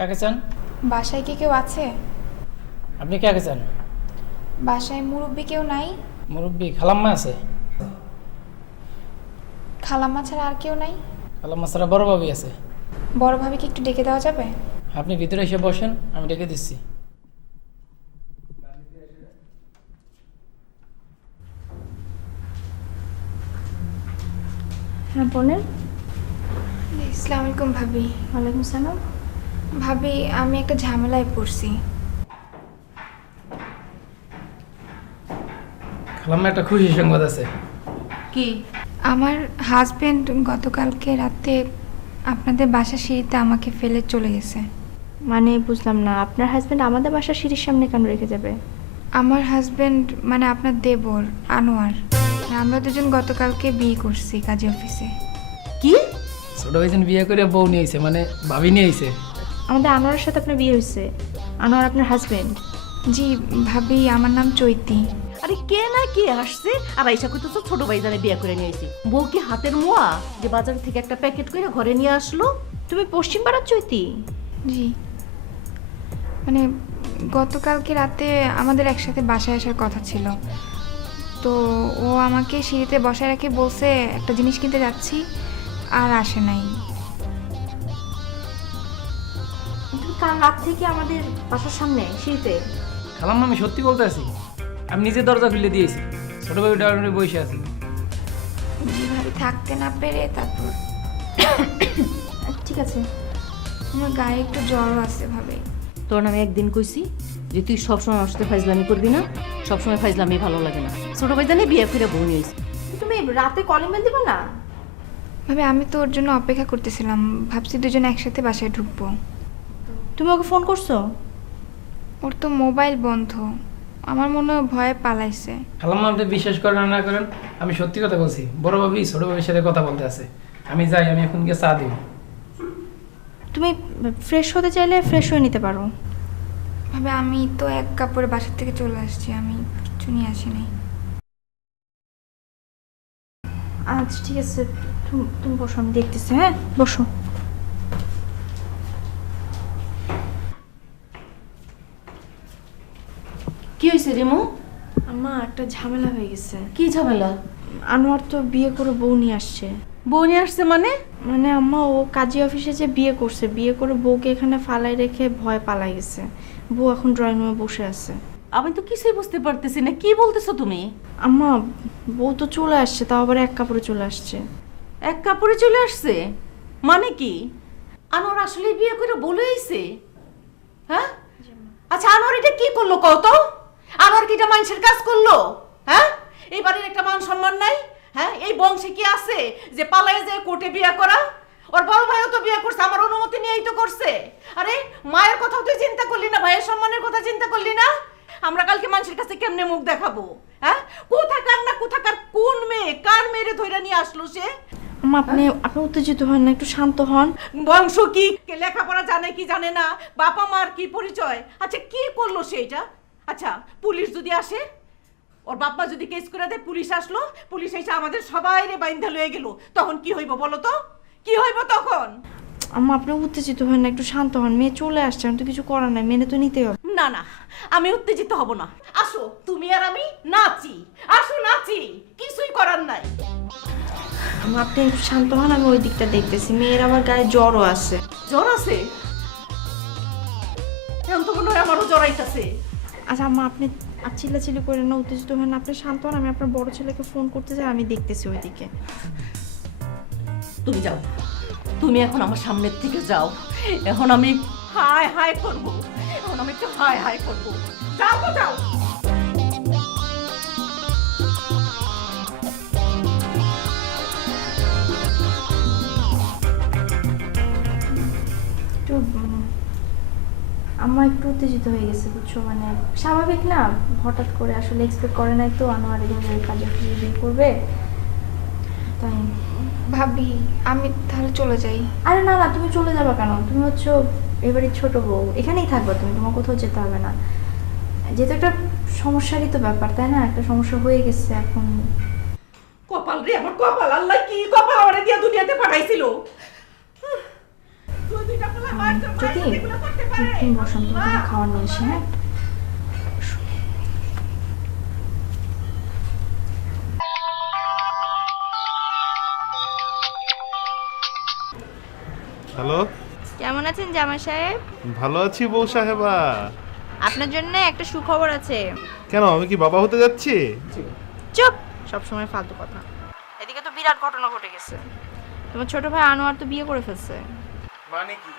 কাকে চান? বাসায় কি কেউ আছে? আপনি কাকে চান? বাসায় মুরব্বি কেউ নাই? মুরব্বী খালাম্মা আছে। খালাম্মা ছাড়া আর কেউ নাই? খালাম্মা ছাড়া বড় ভাবি আছে। বড় ভাবিকে একটু ডেকে দেওয়া যাবে? আপনি ভিতরে এসে বসেন, আমি ডেকে দিচ্ছি। হ্যাঁ বোনের। আসসালামু আলাইকুম ভাবি। ওয়ালাইকুম সালাম। ভাবি আমি একটা ঝামেলায় পড়ছি। খালাম্মা একটা খুশি সংবাদ আছে। কি? আমার হাজবেন্ড গতকালকে রাতে আপনাদের বাসার সিঁড়িতে আমাকে ফেলে চলে গেছে। মানে বুঝলাম না, আপনার হাজবেন্ড আমাদের বাসার সিঁড়ির সামনে কেন রেখে যাবে? আমার হাজবেন্ড মানে আপনার দেবর আনোয়ার, আমরা দুজন গতকালকে বিয়ে করছি কাজী অফিসে। কি? ছোট ভাইজান বিয়ে করে বউ নিয়ে আইছে, মানে ভাবি নিয়ে আইছে। আমাদের আনোয়ারের সাথে আপনার বিয়ে হয়েছে? আনোয়ার আপনার হাজবেন্ড? জি ভাবি, আমার নাম চৈতি। আরে কে না কে আসছে আর আইসা কইতেছ ছোট ভাইজানে বিয়ে করে নিয়ে আইছি। বউ কি হাতের মোয়া যে বাজার থেকে একটা প্যাকেট করে ঘরে নিয়ে আসলো? তুমি পশ্চিম পাড়ার চৈতি? জি, মানে গতকালকে রাতে আমাদের একসাথে বাসায় আসার কথা ছিল, তো ও আমাকে সিঁড়িতে বসায় রেখে বলছে একটা জিনিস কিনতে যাচ্ছি, আর আসে নাই। তুমি কাল রাত থেকে আমাদের বাসার সামনে সিঁড়িতে? খালাম্মা আমি সত্যি বলতে আছি, আমি নিজে দরজা খুলে দিয়েছি। ছোট ভাবি ডাউনে বসে আছি। যেভাবে থাকতে না পেরে তারপর ঠিক আছে। আমার গায়ে একটু জ্বরও আছে ভাবে। তোর নামে একদিন কইছি যে তুই সবসময় আমার সাথে ফাইজলামি করবি না, সবসময় ফাইজলামি ভালো লাগে না। ছোট ভাইজানে বিয়ে করে বউ নিয়ে আইছি। তুমি রাতে কলিং বেল দিবে না? ভাবে আমি তো ওর জন্য অপেক্ষা করতেছিলাম, ভাবছি দুজন একসাথে বাসায় ঢুকবো। তুমি ওকে ফোন করছো? ওর তো মোবাইল বন্ধ, আমার মনে হয় ভয়ে পালাইছে। খালাম্মা আপনি বিশ্বাস করেন আর না করেন, আমি সত্যি কথা বলছি। বড় ভাবি ছোট ভাবির সাথে কথা বলতে আছে। আমি যাই, আমি এখন গিয়ে চা দিব। তুমি ফ্রেশ হতে চাইলে ফ্রেশ হয়ে নিতে পারো। ভাবে আমি তো এক কাপড়ে বাসার থেকে চলে আসছি, আমি কিছু নিয়ে আসিনি। আচ্ছা ঠিক আছে, তুমি বসো, আমি দেখতেছি। হ্যাঁ বসো। কি হয়েছে রিমু? আম্মা একটা ঝামেলা হয়ে গেছে। কি ঝামেলা? আনোয়ার তো বিয়ে করে বউ নিয়ে আসছে। বউ নিয়ে আসছে মানে? মানে আম্মা ও কাজী অফিসে যে বিয়ে করছে, বিয়ে করে বউকে এখানে ফালাই রেখে ভয় পালাই গেছে। বউ এখন ড্রয়িং রুমে বসে আছে। আমি তো কিছুই বুঝতে পারতেছি না, কি বলতেছো তুমি? আম্মা বউ তো চলে আসছে, তাও আবার এক কাপড়ে চলে আসছে। এক কাপড়ে চলে আসছে মানে কি? আনোয়ার আসলে বিয়ে করে বলে আইছে? হ্যাঁ আচ্ছা, আনোয়ার এটা কি করলো কও তো? আনোয়ার কি এটা মানুষের কাজ করলো? হ্যাঁ, এই বাড়ির একটা মান সম্মান নাই? হ্যাঁ, এই বংশে কি আছে যে পালায় যায় কোর্টে বিয়ে করা? ওর বড় ভাইও তো বিয়ে করছে, আমার অনুমতি নিয়েই তো করছে। আরে মায়ের কথাও তুই চিন্তা করলি না, ভাইয়ের সম্মানের কথা চিন্তা করলি না? আমরা কালকে মানুষের কাছে কেমনে মুখ দেখাবো? হ্যাঁ, কোথাকার না কোথাকার কোন মেয়ে কার মেয়েরে ধইরা নিয়ে আসলো সে? আম্মা আপনি উত্তেজিত হন না, একটু শান্ত হন। বংশ কি, কে লেখাপড়া জানে কি জানে না, বাবা মার কি পরিচয়? আচ্ছা কি করলো সেটা? আচ্ছা পুলিশ যদি আসে, ওর বাবা যদি কেস করে দেয়, পুলিশ আসলো, পুলিশ এসে আমাদের সবাইরে বাইন্ধা লয়ে গেল, তখন কি হইব বলো তো? কি হইব তখন? আম্মা আপনি উত্তেজিত হন না, একটু শান্ত হন। মেয়ে চলে আসছে, আমি তো কিছু করার নাই, মেনে তো নিতেই হবে। না না, আমি উত্তেজিত হব না। আসো তুমি আর আমি নাচি, আসো নাচি, কিছুই করার নাই। আম্মা আপনি একটু শান্ত হন, আমি ওই দিকটা দেখতেছি। মেয়ের আবার গায়ে জ্বরও আছে। জ্বর আছে? এখন তো মনে হয় আমারও জ্বর আইতাছে। আচ্ছা আম্মা আপনি আর চিল্লাচিল্লি করেন না, উত্তেজিত হন না, আপনি শান্ত হন। আমি আপনার বড় ছেলেকে ফোন করতে চাই, আমি দেখতেছি ওইদিকে। তুমি যাও, তুমি এখন আমার সামনের থেকে যাও। এখন আমি হাই হাই করব, এখন আমি একটু হাই হাই করব। যাও তো যাও। একটু আম্মা একটু উত্তেজিত হয়ে গেছে বুঝছো, মানে স্বাভাবিক না, হঠাৎ করে আসলে এক্সপেক্ট করে নাই তো আনোয়ার এভাবে কাজে বিয়ে করবে, তাই। ভাবি আমি তাহলে চলে যাই। আরে না না, তুমি চলে যাবে কেন? তুমি হচ্ছে এবারে ছোট বউ, এখানেই থাকবে তুমি, তোমার কোথাও যেতে হবে না। যেহেতু একটা সমস্যারই তো ব্যাপার, তাই না? একটা সমস্যা হয়ে গেছে এখন। কপাল রে আমার কপাল, আল্লাহ কি কপাল আমারে দিয়া দুনিয়াতে পাঠাইছিল। তুই যদি তুমি বসন্ত তোমাকে খাওয়ার নিয়ে এসে, হ্যাঁ? হ্যালো, কেমন আছেন জামাই সাহেব? ভালো আছি বউ সাহেবা। আপনার জন্য একটা সুখবর আছে। কেন, আমি কি বাবা হতে যাচ্ছি? চুপ, সবসময় ফালতু কথা। এদিকে তো বিরাট ঘটনা ঘটে গেছে। তোমার ছোট ভাই আনোয়ার তো বিয়ে করে ফেলছে। মানে কি?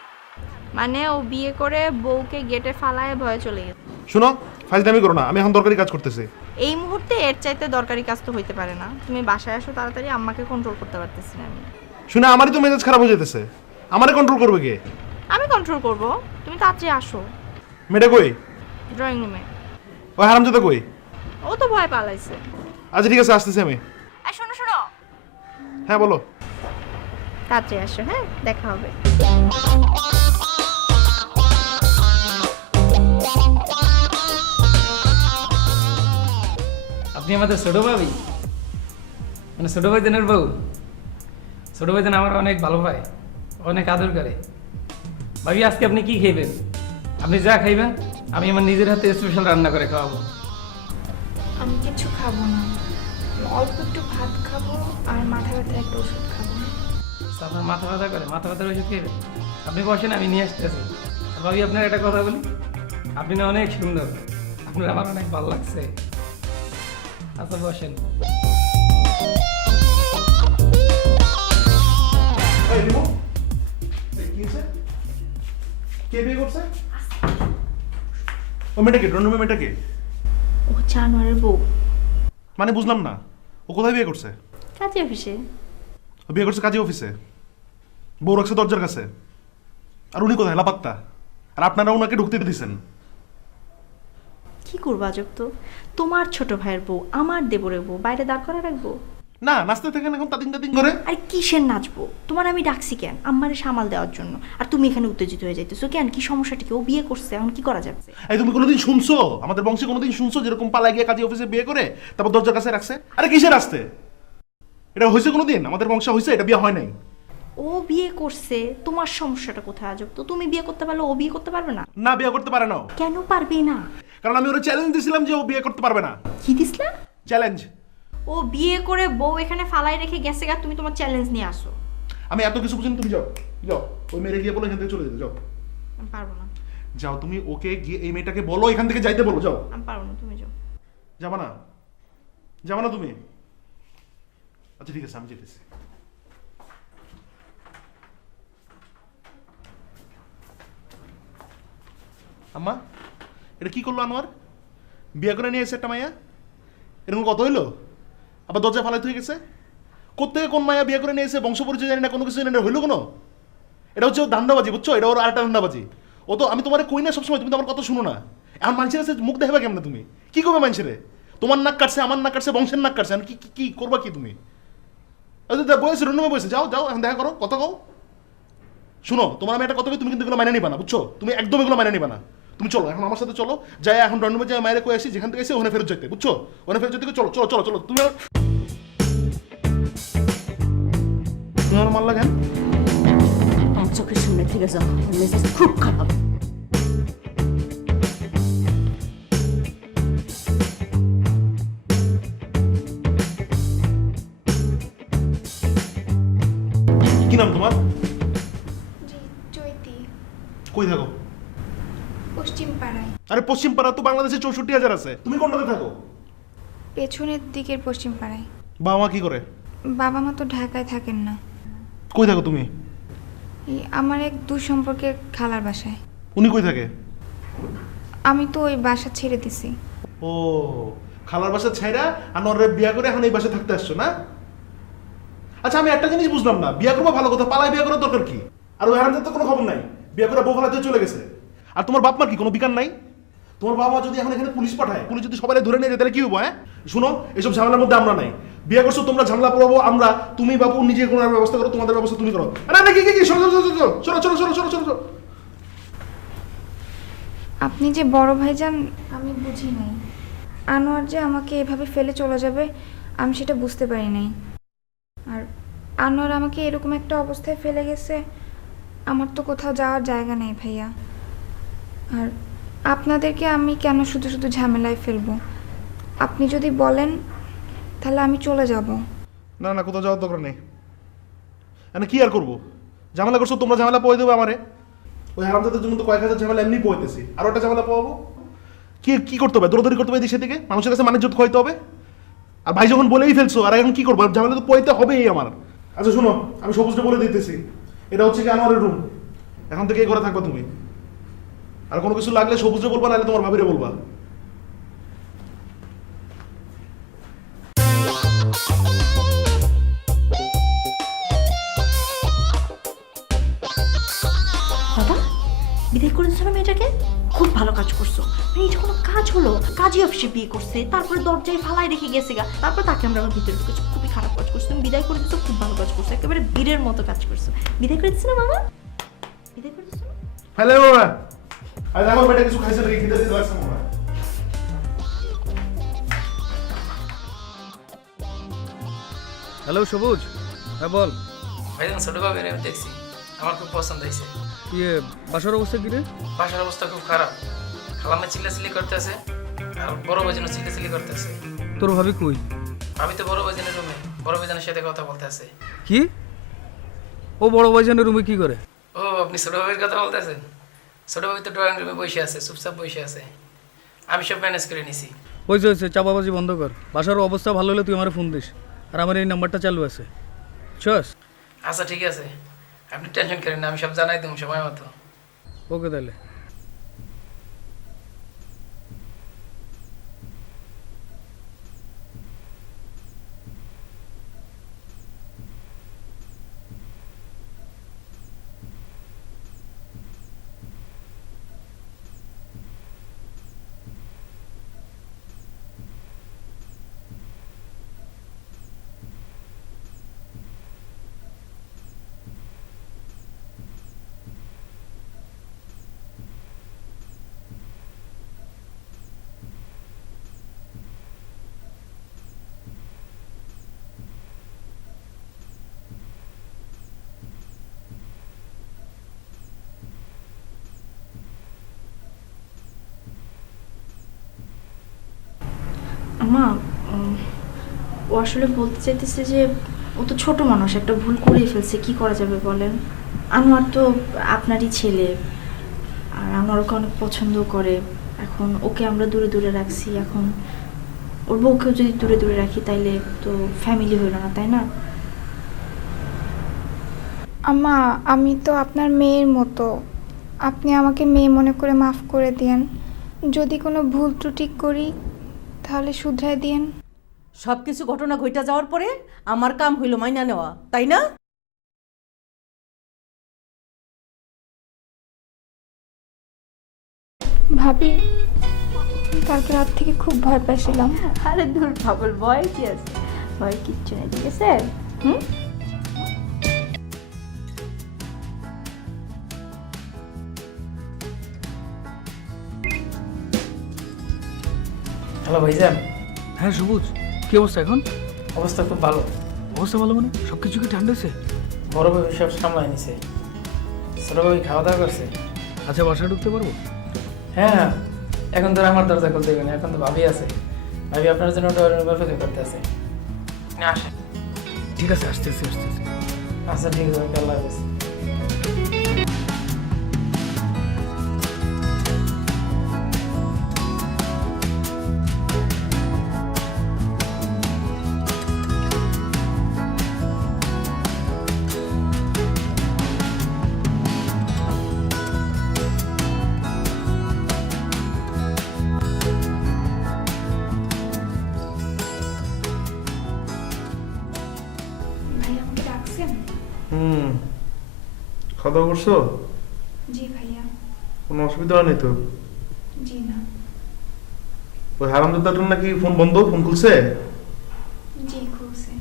মানে ও বিয়ে করে বউকে গেটে ফালায় ভয়ে চলে গেছে। শুনো, ফাইজলামি করো না, আমি এখন দরকারি কাজ করতেছি। এই মুহূর্তে এর চাইতে দরকারি কাজ তো হইতে পারে না। তুমি বাসায় আসো তাড়াতাড়ি, আম্মাকে কন্ট্রোল করতে পারতেছি না আমি। শুনে আমারই তো মেজাজ খারাপ হয়ে যেতেছে। আমারে কন্ট্রোল করবে কে? আমি কন্ট্রোল করব, তুমি তাড়াতাড়ি আসো। মেয়েটা কই? ড্রয়িং রুমে। ওই হারামজাদা কই? ও তো ভয় পালাইছে। আচ্ছা ঠিক আছে, আসতেছি আমি। আর শোনো শোনো, হ্যাঁ বলো। তাড়াতাড়ি আসো, হ্যাঁ, দেখা হবে। আপনি আমাদের ছোট ভাবি, মানে ছোট ভাইজানের বউ। ছোট ভাইজান আমার অনেক ভালো পায়, অনেক আদর করে। ভাবি আজকে আপনি কি খাইবেন? আপনি যা খাইবেন আমি আমার নিজের হাতে স্পেশাল রান্না করে খাওয়াবো। আমি কিছু খাবো না, অল্প একটু ভাত খাবো আর মাথা ব্যথার একটা ওষুধ খাবো। আচ্ছা, আপনার মাথা ব্যথা করে, মাথা ব্যথার ওষুধ খাইবেন? আপনি বসেন, আমি নিয়ে আসতেছি। আর ভাবি আপনার একটা কথা বলি, আপনি না অনেক সুন্দর, আপনার আমার অনেক ভালো লাগছে। আচ্ছা বসেন। এই রিমো, এই কি হইছে? কে বিয়ে করছে? ও মেয়েটা কে? রন্ডুমে মেয়েটা কে? ও হচ্ছে আনোয়ারের বউ। মানে বুঝলাম না, ও কোথায় বিয়ে করছে? কাজে অফিসে। ও বিয়ে করছে কাজী অফিসে, বউ রাখছে দরজার কাছে। আর উনি কোথায়? লাপাত্তা। আর আপনারা ওনাকে ঢুকতে দিয়েছেন। কি করবো আজব তো, তোমার ছোট ভাইয়ের বউ আমার দেবরের বউ বাইরে দাঁড় করে রাখবো? না, নাচতে থাকেন এখন তাতিং তাতিং করে। আর কিসের নাচবো? তোমার আমি ডাকছি কেন? আম্মারে সামাল দেওয়ার জন্য। আর তুমি এখানে উত্তেজিত হয়ে যাইতেছো কেন? কি সমস্যাটা কি? ও বিয়ে করছে, এখন কি করা যাবে? এই তুমি কোনোদিন শুনছো আমাদের বংশে কোনোদিন শুনছো যেরকম পালায় গিয়ে কাজী অফিসে বিয়ে করে তারপর দরজার কাছে রাখছে? আরে কিসের আসতে? এটা হয়েছে কোনোদিন? আমাদের বংশে হয়েছে? এটা বিয়ে হয় নাই। ও বিয়ে করছে, তোমার সমস্যাটা কোথায় আজব তো? তুমি বিয়ে করতে পারলে ও বিয়ে করতে পারবে না? না, বিয়ে করতে পারে না ও। কেন পারবে না? কারণ আমি ওরা চ্যালেঞ্জ দিয়েছিলাম যে ও বিয়ে করতে পারবে না। কি দিসলা? চ্যালেঞ্জ। ও বিয়ে করে বউ এখানে ফালাই রেখে গেছে গা, তুমি তোমার চ্যালেঞ্জ নিয়ে আসো। আমি এত কিছু বুঝিনি, তুমি যাও যাও, ওই মেরে গিয়ে বলো এখান থেকে চলে যেতে। যাও আমি পারবো না। যাও, তুমি ওকে গিয়ে এই মেয়েটাকে বলো এখান থেকে যাইতে বলো। যাও। আমি পারবো না, তুমি যাও। যাবা না? যাবা না তুমি? আচ্ছা ঠিক আছে, আমি যেতেছি। আম্মা, এটা কি করলো আনোয়ার? বিয়ে করে নিয়ে এসে একটা মাইয়া, এরকম কত হইলো? আবার দরজা ফালাই হয়ে গেছে। কোত্থেকে কোন মায়া বিয়ে করে নিয়ে এসে বংশ পরিচয় জানি না, কোনো কিছু জানি না, হইলো কোনো? এটা হচ্ছে ওর ধান্দাবাজি, বুঝছো? এটা ওর আরেকটা ধান্দাবাজি। ও তো, আমি তোমার কই না সবসময়, তুমি তো আমার কথা শুনো না। এখন মানুষের কাছে মুখ দেখাবে কেমন? তুমি কি করবে মানুষের? তোমার নাক কাটছে, আমার নাক কাটছে, বংশের নাক কাটছে, কি কি করবা কি তুমি? বয়সে রুমে বসে যাও, যাও এখন দেখা করো, কথা কও। শুনো, তোমার আমি একটা কথা কই, তুমি কিন্তু এগুলো মাইনে নিবা না, বুঝছো? তুমি একদম এগুলো মাইনে নিবা না। তুমি চলো এখন আমার সাথে, চলো যাই এখন রুমে যাই, মায়ের কই আসি, যেখান থেকে এসে ওখানে ফেরত যেতে, বুঝছো? ওখানে ফেরত যেতে, চলো চলো চলো চলো। তুমি আমার মারলা কেন? আমার চোখের সামনে থেকে যাও, মেজাজ খুব খারাপ। কি নাম তোমার? জি, চৈতি। কই থাকো? পশ্চিম পাড়ায়, আরে পশ্চিম পাড়া তো বাংলাদেশে 64,000 আছে, তুমি কোনটাতে থাকো? পেছনের দিকের পশ্চিম পাড়ায়। বাবা মা কি করে? বাবা মা তো ঢাকায় থাকেন না। কই থাকো তুমি? এই আমার এক দূর সম্পর্কের খালার বাসায়। উনি কই থাকে? আমি তো ওই বাসা ছেড়ে দিছি। ও, খালার বাসা ছাইরা আর নরে বিয়া করে এখন এই বাসায় থাকতে আসছো না? আচ্ছা আমি একটা জিনিস বুঝলাম না, বিয়া করবো ভালো কথা, পালায় বিয়া করার দরকার কি? আর ওই হারামজাদার তো কোনো খবর নাই, বিয়া করে বউ ফালাতে চলে গেছে। আর তোমার বাপ মার কি কোনো বিকার নাই? তোমার বাবা যদি এখন এখানে পুলিশ পাঠায়, পুলিশ যদি সবাই ধরে নিয়ে যায় তাহলে কি হবো? হ্যাঁ শুনো, এসব ঝামেলার মধ্যে আমরা নাই। বিয়ে করছো তোমরা, ঝামেলা পড়াবো আমরা। তুমি বাবু নিজে কোনো ব্যবস্থা করো, তোমাদের ব্যবস্থা তুমি করো। আরে কি কি কি, চলো চলো চলো চলো চলো চলো চলো চলো চলো। আপনি যে বড় ভাইজান, আমি বুঝি নাই। আনোয়ার যে আমাকে এভাবে ফেলে চলে যাবে আমি সেটা বুঝতে পারি নাই। আর আনোয়ার আমাকে এরকম একটা অবস্থায় ফেলে গেছে আমার তো কোথাও যাওয়ার জায়গা নেই ভাইয়া। আর আপনাদেরকে আমি কেন শুধু শুধু ঝামেলায় ফেলবো? আপনি যদি বলেন তাহলে আমি চলে যাব। না না, কোথাও যাওয়ার দরকার নেই। মানে কি আর করবো? ঝামেলা করছো তোমরা, ঝামেলা পোয়ে দেবে আমারে। ওই হারামজাদের জন্য তো কয়েক হাজার ঝামেলা এমনি পোয়েতেছি, আরও একটা ঝামেলা পোয়াবো। কি কি করতে হবে? দৌড়াদৌড়ি করতে হবে এদিকে সেদিকে, মানুষের কাছে মানিজ্যত খোয়াইতে হবে। আর ভাই যখন বলেই ফেলছো, আর এখন কি করবো? ঝামেলা তো পোয়াইতে হবেই আমার। আচ্ছা শোনো, আমি সবুজটা বলে দিতেছি, এটা হচ্ছে কি আনোয়ারের রুম। এখন থেকে এই করে থাকবা তুমি। আর কোনো কিছু লাগলে সবুজে বলবা, নাহলে তোমার ভাবিরে বলবা। বাবা, বিদায় করে দিচ্ছ না মেয়েটাকে? খুব ভালো কাজ করছো। মানে এটা কোনো কাজ হলো? কাজী অফিসে বিয়ে করছে, তারপরে দরজায় ফালাই রেখে গেছে গা, তারপর তাকে আমরা আবার ভিতরে ঢুকেছি। খুবই খারাপ কাজ করছো। তুমি বিদায় করে দিচ্ছ, খুব ভালো কাজ করছো, একেবারে বীরের মতো কাজ করছো। বিদায় করে দিচ্ছ না মামা? বিদায় করে দিচ্ছ না? হ্যালো বাবা, আজ আমার বেটা কিছু খাইছে নাকি? খিদে খিদে লাগছে মনে হয়। হ্যালো সবুজ, হ্যাঁ বল। ভাইজান ছোট ভাবির আমি দেখছি, আমার খুব পছন্দ হয়েছে। ইয়ে বাসার অবস্থা কি রে? বাসার অবস্থা খুব খারাপ। খালাম্মা চিল্লাচিল্লি করতেছে, আর বড় ভাইজানও চিল্লাচিল্লি করতেছে। তোর ভাবি কই? আমি তো বড় ভাইজানের রুমে, বড় ভাইজানের সাথে কথা বলতে আছে। কি? ও বড় ভাইজানের রুমে কি করে? ও, আপনি ছোট ভাবির কথা বলতেছেন? ছোট ভাবি তো ড্রয়িং রুমে বসে আছে, চুপচাপ বসে আছে। আমি সব ম্যানেজ করে নিছি। হয়েছে চাপাবাজি বন্ধ কর। বাসার অবস্থা ভালো হলে তুই আমার ফোন দিস, আর আমার এই নাম্বারটা চালু আছে। চস। আচ্ছা ঠিক আছে, আপনি টেনশন করেন না, আমি সব জানাই দেবো সময় মতো। ওকে তাহলে। আমা, ও আসলে বলতে চাইতেছে যে ও তো ছোট মানুষ, একটা ভুল করেই ফেলছে, কি করা যাবে বলেন? আনোয়ার তো আপনারই ছেলে, আর আনোয়ার ওকে অনেক পছন্দ করে। এখন ওকে আমরা দূরে দূরে রাখছি, এখন ওর বউকেও যদি দূরে দূরে রাখি তাইলে তো ফ্যামিলি হইল না, তাই না? আম্মা, আমি তো আপনার মেয়ের মতো। আপনি আমাকে মেয়ে মনে করে মাফ করে দিয়েন। যদি কোনো ভুল ত্রুটি করি তাহলে শুধরাই দিয়েন। সব কিছু ঘটনা ঘইটা যাওয়ার পরে আমার কাম হইল মাইনা নেওয়া, তাই না? ভাবি, কালকে রাত থেকে খুব ভয় পাইছিলাম। আরে দূর পাগল, ভয় কি আছে? ভয় কিচ্ছু নেই, ঠিক আছে? হুম। হ্যালো ভাইজান। হ্যাঁ সবুজ, কি অবস্থা এখন? অবস্থা খুব ভালো। অবস্থা ভালো মানে সব কিছু কি ঠান্ডা হয়েছে? বড় ভাবি সব সামলাই নিছে। ছোট ভাবি খাওয়া দাওয়া করছে। আচ্ছা বাসায় ঢুকতে পারবো? হ্যাঁ, এখন তো আমার দরজা খুলতে দেবেন, এখন তো ভাবি আছে। ভাবি আপনার জন্য ওটা অপেক্ষা করতে আছে। আপনি আসেন। ঠিক আছে, আসতেছি। আচ্ছা ঠিক আছে, আল্লাহ হাফেজ। ভাই আমাকে ডাকছেন? খাওয়া দাওয়া করছো? জি ভাইয়া। কোনো অসুবিধা নেই তো? জি না। ওই হারামজাদাটার নাকি ফোন বন্ধ, ফোন খুলছে? জি খুলছে।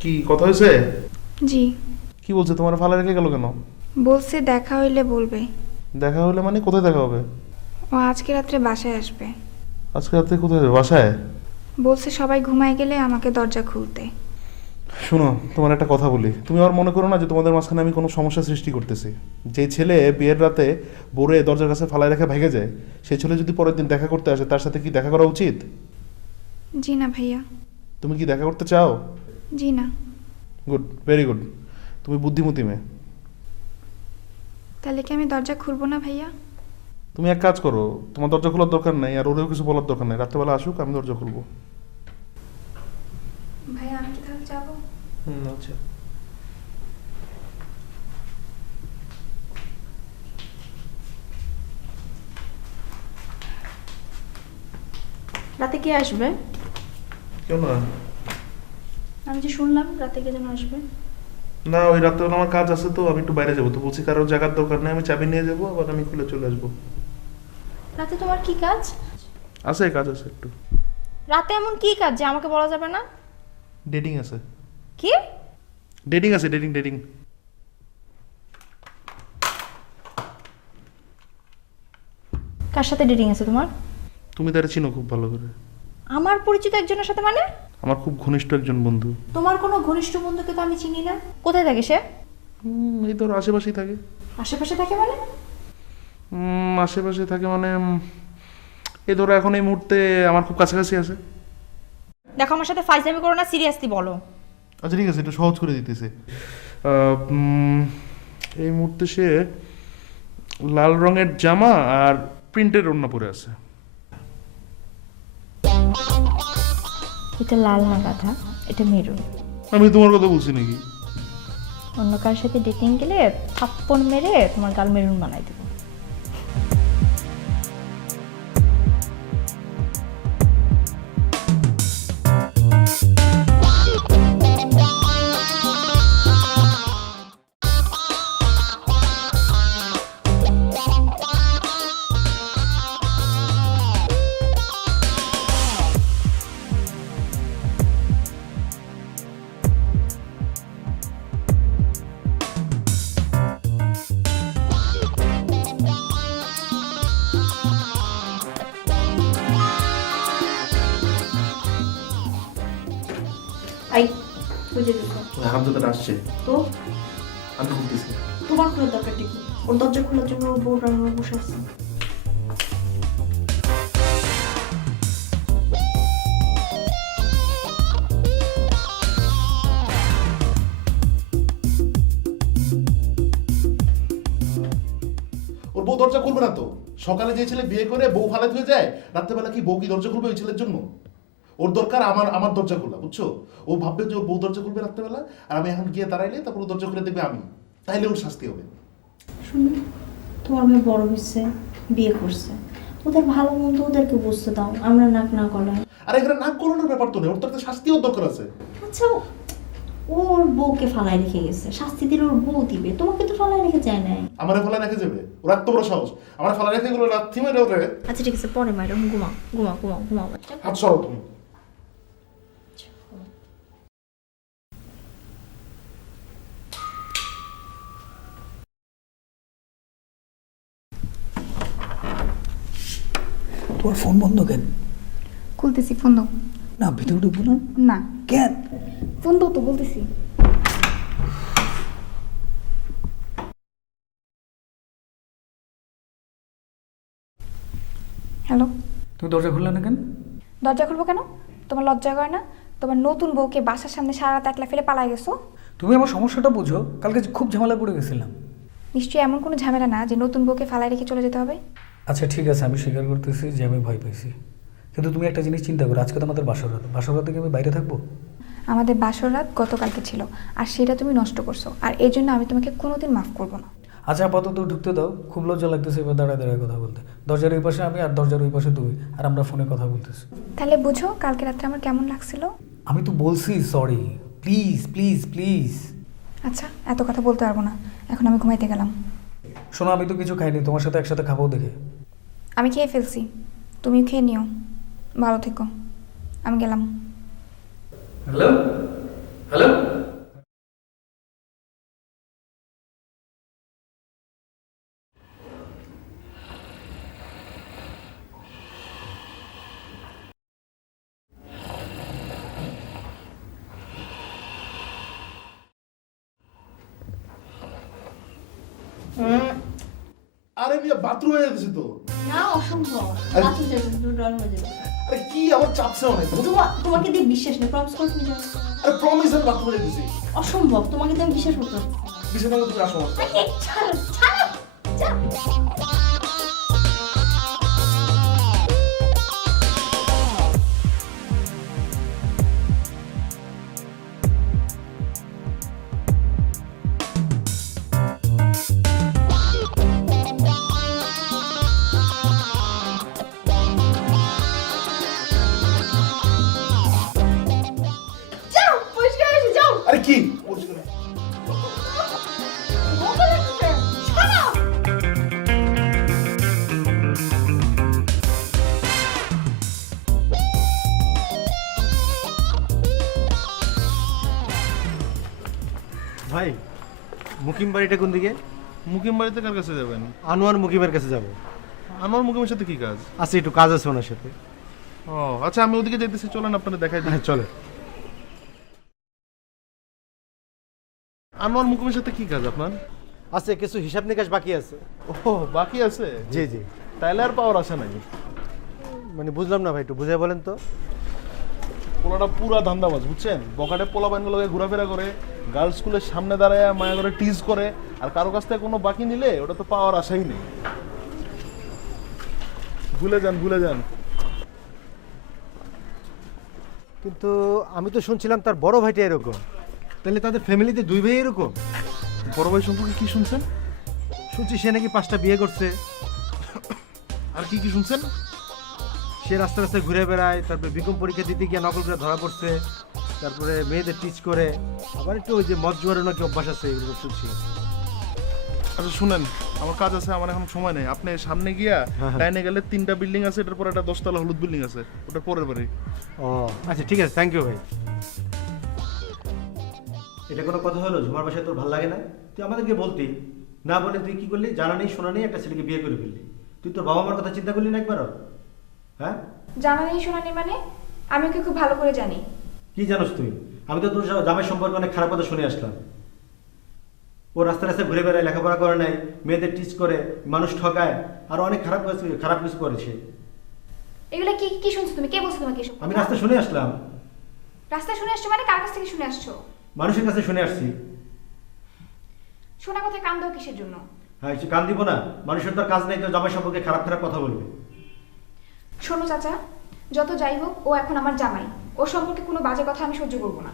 কি কথা হয়েছে? জি। কি বলছে? তোমার ফালা রেখে গেল কেন? বলছে দেখা হইলে বলবে। দেখা হলে মানে কোথায় দেখা হবে? ও আজকে রাত্রে বাসায় আসবে। আজকে রাতে কোথায় যাবে? বাসায়? বলছে সবাই ঘুমায় গেলে আমাকে দরজা খুলতে। শোনো, তোমার একটা কথা বলি। তুমি আমার মনে করো না যে তোমাদের মাঝখানে আমি কোনো সমস্যা সৃষ্টি করতেছি। যে ছেলে বিয়ের রাতে বোরে দরজার কাছে ফালায় রেখে ভেগে যায়, সেই ছেলে যদি পরের দিন দেখা করতে আসে, তার সাথে কি দেখা করা উচিত? জি না ভাইয়া। তুমি কি দেখা করতে চাও? জি না। Good, very good. তুমি বুদ্ধিমতী মেয়ে। তাহলে কি আমি দরজা খুলবো না ভাইয়া? তুমি এক কাজ করো, তোমার দরজা খোলার দরকার নেই, আর ওরেও কিছু বলার দরকার নেই। রাত্রেবেলা আসুক, আমি দরজা খুলবো। ভাইয়া আমি কি তাহলে যাবো? আচ্ছা। রাতে কে আসবে? কেউ না। আমি যে শুনলাম রাতে কে যেন আসবে। না, ওই রাত্রেবেলা আমার কাজ আছে, তো আমি একটু বাইরে যাবো। তো বলছি কারোর জায়গার দরকার নেই, আমি চাবি নিয়ে যাবো, আবার আমি খুলে চলে আসবো। রাতে তোমার কি কাজ? আছে, কাজ আছে একটু। রাতে এমন কি কাজ যে আমাকে বলা যাবে না? ডেটিং আছে। কি? ডেটিং আছে, ডেটিং ডেটিং। কার সাথে ডেটিং আছে তোমার? তুমি তারা চিনো খুব ভালো করে। আমার পরিচিত একজনের সাথে মানে? আমার খুব ঘনিষ্ঠ একজন বন্ধু। তোমার কোনো ঘনিষ্ঠ বন্ধুকে তো আমি চিনি না। কোথায় থাকে সে? এই ধরো আশেপাশেই থাকে। আশেপাশে থাকে মানে? আশেপাশে থাকে মানে এই ধরো এখন এই মুহূর্তে আমার খুব কাছাকাছি আছে। দেখো আমার সাথে ফাইজলামি করো না, সিরিয়াসলি বলো। আচ্ছা ঠিক আছে, একটু সহজ করে দিতেছে। এই মুহূর্তে সে লাল রঙের জামা আর প্রিন্টের ওড়না পরে আছে। এটা লাল না গাধা, এটা মেরুন। আমি তোমার কথা বলছি নাকি? অন্য কার সাথে ডেটিং গেলে থাপ্পড় মেরে তোমার গাল মেরুন বানাই দেবো। আই বুঝে দিছো হারামজাদাটা আসছে, তো? আমি খুলতেছি। তোমার খোলার দরকারটা কি? ওর দরজা খোলার জন্য ওর বউ রান্না বসে আছে। ওর বউ দরজা খুলবে না তো? সকালে যে ছেলে বিয়ে করে বউ ফালাত হয়ে যায়, রাত্রেবেলা কি বউ কি দরজা খুলবে ওই ছেলের জন্য? ওর দরকার আমার আমার দরজা খোলা, বুঝছো? ও ভাববে যে ওর বউ দরজা খুলবে রাত্রেবেলা, আর আমি এখন গিয়ে দাঁড়াইলে তারপর ও দরজা খুলে দেবে আমি, তাইলে ওর শাস্তি হবে। শুনুন, তোমার মেয়ে বড় হয়েছে, বিয়ে করছে, ওদের ভালো মন্দ ওদেরকে বুঝতে দাও, আমরা নাক না গলায়। আর এখানে নাক গলানোর ব্যাপার তো নেই, ওর তো একটা শাস্তিও দরকার আছে। আচ্ছা, ওর বউকে ফালাই রেখে গেছে, শাস্তি দিলে ওর বউ দিবে, তোমাকে তো ফালাই রেখে যায় নাই। আমারে ফালা রেখে যাবে? ওর এত বড় সাহস! আমার ফালা রেখে গেলো, রাত থিমে ওরে। আচ্ছা ঠিক আছে, পরে মাইরো, ঘুমাও ঘুমাও ঘুমাও ঘুমাও বাচ্চা। হাত সরাও তুমি। তোমার ফোন বন্ধ কেন? খুলতেছি, ফোন দাও। না, ভিতরে ঢুকবো না। না, কেন? ফোন দাও তো বলতেছি। হ্যালো। তুমি দরজা খুললে না কেন? দরজা খুলবো কেন? তোমার লজ্জা করে না? তোমার নতুন বউকে বাসার সামনে সারা রাত একলা ফেলে পালাই গেছো। তুমি আমার সমস্যাটা বুঝো। কালকে খুব ঝামেলা পড়ে গেছিলাম। নিশ্চয়ই এমন কোনো ঝামেলা না যে নতুন বউকে ফালাই রেখে চলে যেতে হবে। আচ্ছা ঠিক আছে, আমি স্বীকার করতেছি যে আমি ভয় পেয়েছি, কিন্তু তুমি একটা জিনিস চিন্তা করো, আজকে তো আমাদের বাসর রাত। বাসর রাতে কি আমি বাইরে থাকবো? আমাদের বাসর রাত গতকালকে ছিল, আর সেটা তুমি নষ্ট করছো, আর এই জন্য আমি তোমাকে কোনোদিন মাফ করবো না। আচ্ছা আপাতত ঢুকতে দাও, খুব লজ্জা লাগতেছে এবার দাঁড়ায় দাঁড়ায় কথা বলতে। দরজার এই পাশে আমি, আর দরজার ওই পাশে তুমি, আর আমরা ফোনে কথা বলতেছি। তাহলে বুঝো কালকে রাত্রে আমার কেমন লাগছিল। আমি তো বলছি সরি, প্লিজ প্লিজ প্লিজ। আচ্ছা, এত কথা বলতে পারবো না, এখন আমি ঘুমাইতে গেলাম। শোনো, আমি তো কিছু খাইনি, তোমার সাথে একসাথে খাবো দেখে। আমি খেয়ে ফেলছি, তুমিও খেয়ে নিও। ভালো থেকো, আমি গেলাম। Hello hello. আরে মিয়া বাথরুমে যেতেছি তো। না অসম্ভব। আরে- বাথরুম যাবে, তুমি ড্রয়িং রুমে যাবে। আরে কি আমার চাপছে অনেক। তোমাকে দিয়ে বিশ্বাস নেই, প্রমিস করো তুমি যাবে। আরে প্রমিস আমি বাথরুমে যেতেছি। অসম্ভব, তোমাকে দিয়ে আমি বিশ্বাস করতে পারছি না। বিছানায় তুমি আসো আমার। আরে, ছাড়ো, ছাড়ো, যাও। যাও, পরিষ্কার হয়েছে, যাও। আরে কি পরিষ্কার? মজা লাগছে, ছাড়ো। ভাই মুকিম বাড়িটা কোন দিকে? মুকিম বাড়িতে কার কাছে যাবেন? আনোয়ার মুকিমের কাছে যাব। আমার মুকিমের সাথে কি কাজ? আচ্ছা একটু কাজ আছে ওনার সাথে। ও আচ্ছা, আমি ওদিকে যেতেছি, চলেন আপনাদের দেখাই দিই। হ্যাঁ চলে। আনোয়ার মুকিমের সাথে কি কাজ আপনার? আচ্ছা কিছু হিসাব নিকাশ বাকি আছে। ও বাকি আছে? জি জি। তাইলে আর পাওয়ার আসে নাই। মানে বুঝলাম না ভাই, একটু বুঝাই বলেন তো। পোলাটা পুরা ধান্দাবাজ, বুঝছেন? বকাটে পোলা বাইনগুলোকে ঘোরাফেরা করে, গার্লস স্কুলের সামনে দাঁড়ায় মায়া করে টিজ করে, আর কারো কাছ থেকে কোনো বাকি নিলে ওটা তো পাওয়ার আশাই নেই। ভুলে যান, ভুলে যান। কিন্তু আমি তো শুনছিলাম তার বড় ভাইটা এরকম। তাহলে তাদের ফ্যামিলিতে দুই ভাই এরকম? বড় ভাই সম্পর্কে কি শুনছেন? শুনছি সে নাকি 5টা বিয়ে করছে। আর কি কি শুনছেন? সে রাস্তা রাস্তায় ঘুরে বেড়ায়, তারপরে বিকম পরীক্ষা দিতে গিয়ে নকল করে ধরা পড়ছে, তারপরে মেয়েদের টিচ করে, আবার একটু ওই যে মদ জোয়ারের নাকি অভ্যাস আছে, এগুলো শুনছি। আচ্ছা শুনেন, আমার কাজ আছে, আমার এখন সময় নেই। আপনি সামনে গিয়া ডাইনে গেলে 3টা বিল্ডিং আছে, এটার পর একটা 10তলা হলুদ বিল্ডিং আছে, ওটা পরের বাড়ি। ও আচ্ছা ঠিক আছে, থ্যাংক ইউ ভাই। এটা কোনো কথা হলো? ঝুমার বাসায় তোর ভালো লাগে না? তুই আমাদেরকে বলতি না, বলে তুই কি করলি? জানা নেই শোনা নেই একটা ছেলেকে বিয়ে করে ফেললি। তুই তোর বাবা মার কথা চিন্তা করলি না একবারও? হ্যাঁ জানা নেই শোনা নেই মানে? আমি ওকে খুব ভালো করে জানি। কি জানোস তুই? আমি তো তোর জামাই সম্পর্কে অনেক খারাপ কথা শুনে আসলাম। ও রাস্তা রাস্তায় ঘুরে বেড়ায়, লেখাপড়া করে নাই, মেয়েদের টিচ করে, মানুষ ঠকায়, আর অনেক খারাপ কিছু করেছে। এগুলো কি কি শুনছো তুমি? কে বলছো তোমাকে এসব? আমি রাস্তা শুনে আসলাম। রাস্তায় শুনে আসছো মানে? কার কাছ থেকে শুনে আসছো? মানুষের কাছে শুনে আসছি। শোনা কথায় কান দাও কিসের জন্য? হ্যাঁ একটু কান দিব না? মানুষের তো কাজ নেই তো জামাই সম্পর্কে খারাপ খারাপ কথা বলবে। শোনো চাচা, যত যাই হোক ও এখন আমার জামাই। ওর সম্পর্কে কোনো বাজে কথা আমি সহ্য করবো না।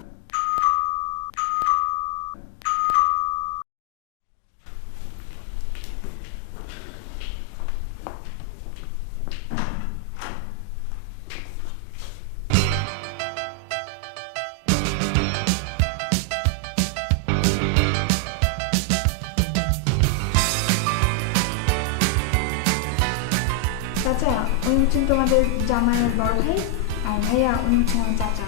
চাচা, উনি হচ্ছেন তোমাদের জামাইয়ের বড় ভাই, আর ভাইয়া উনি হচ্ছেন আমার চাচা।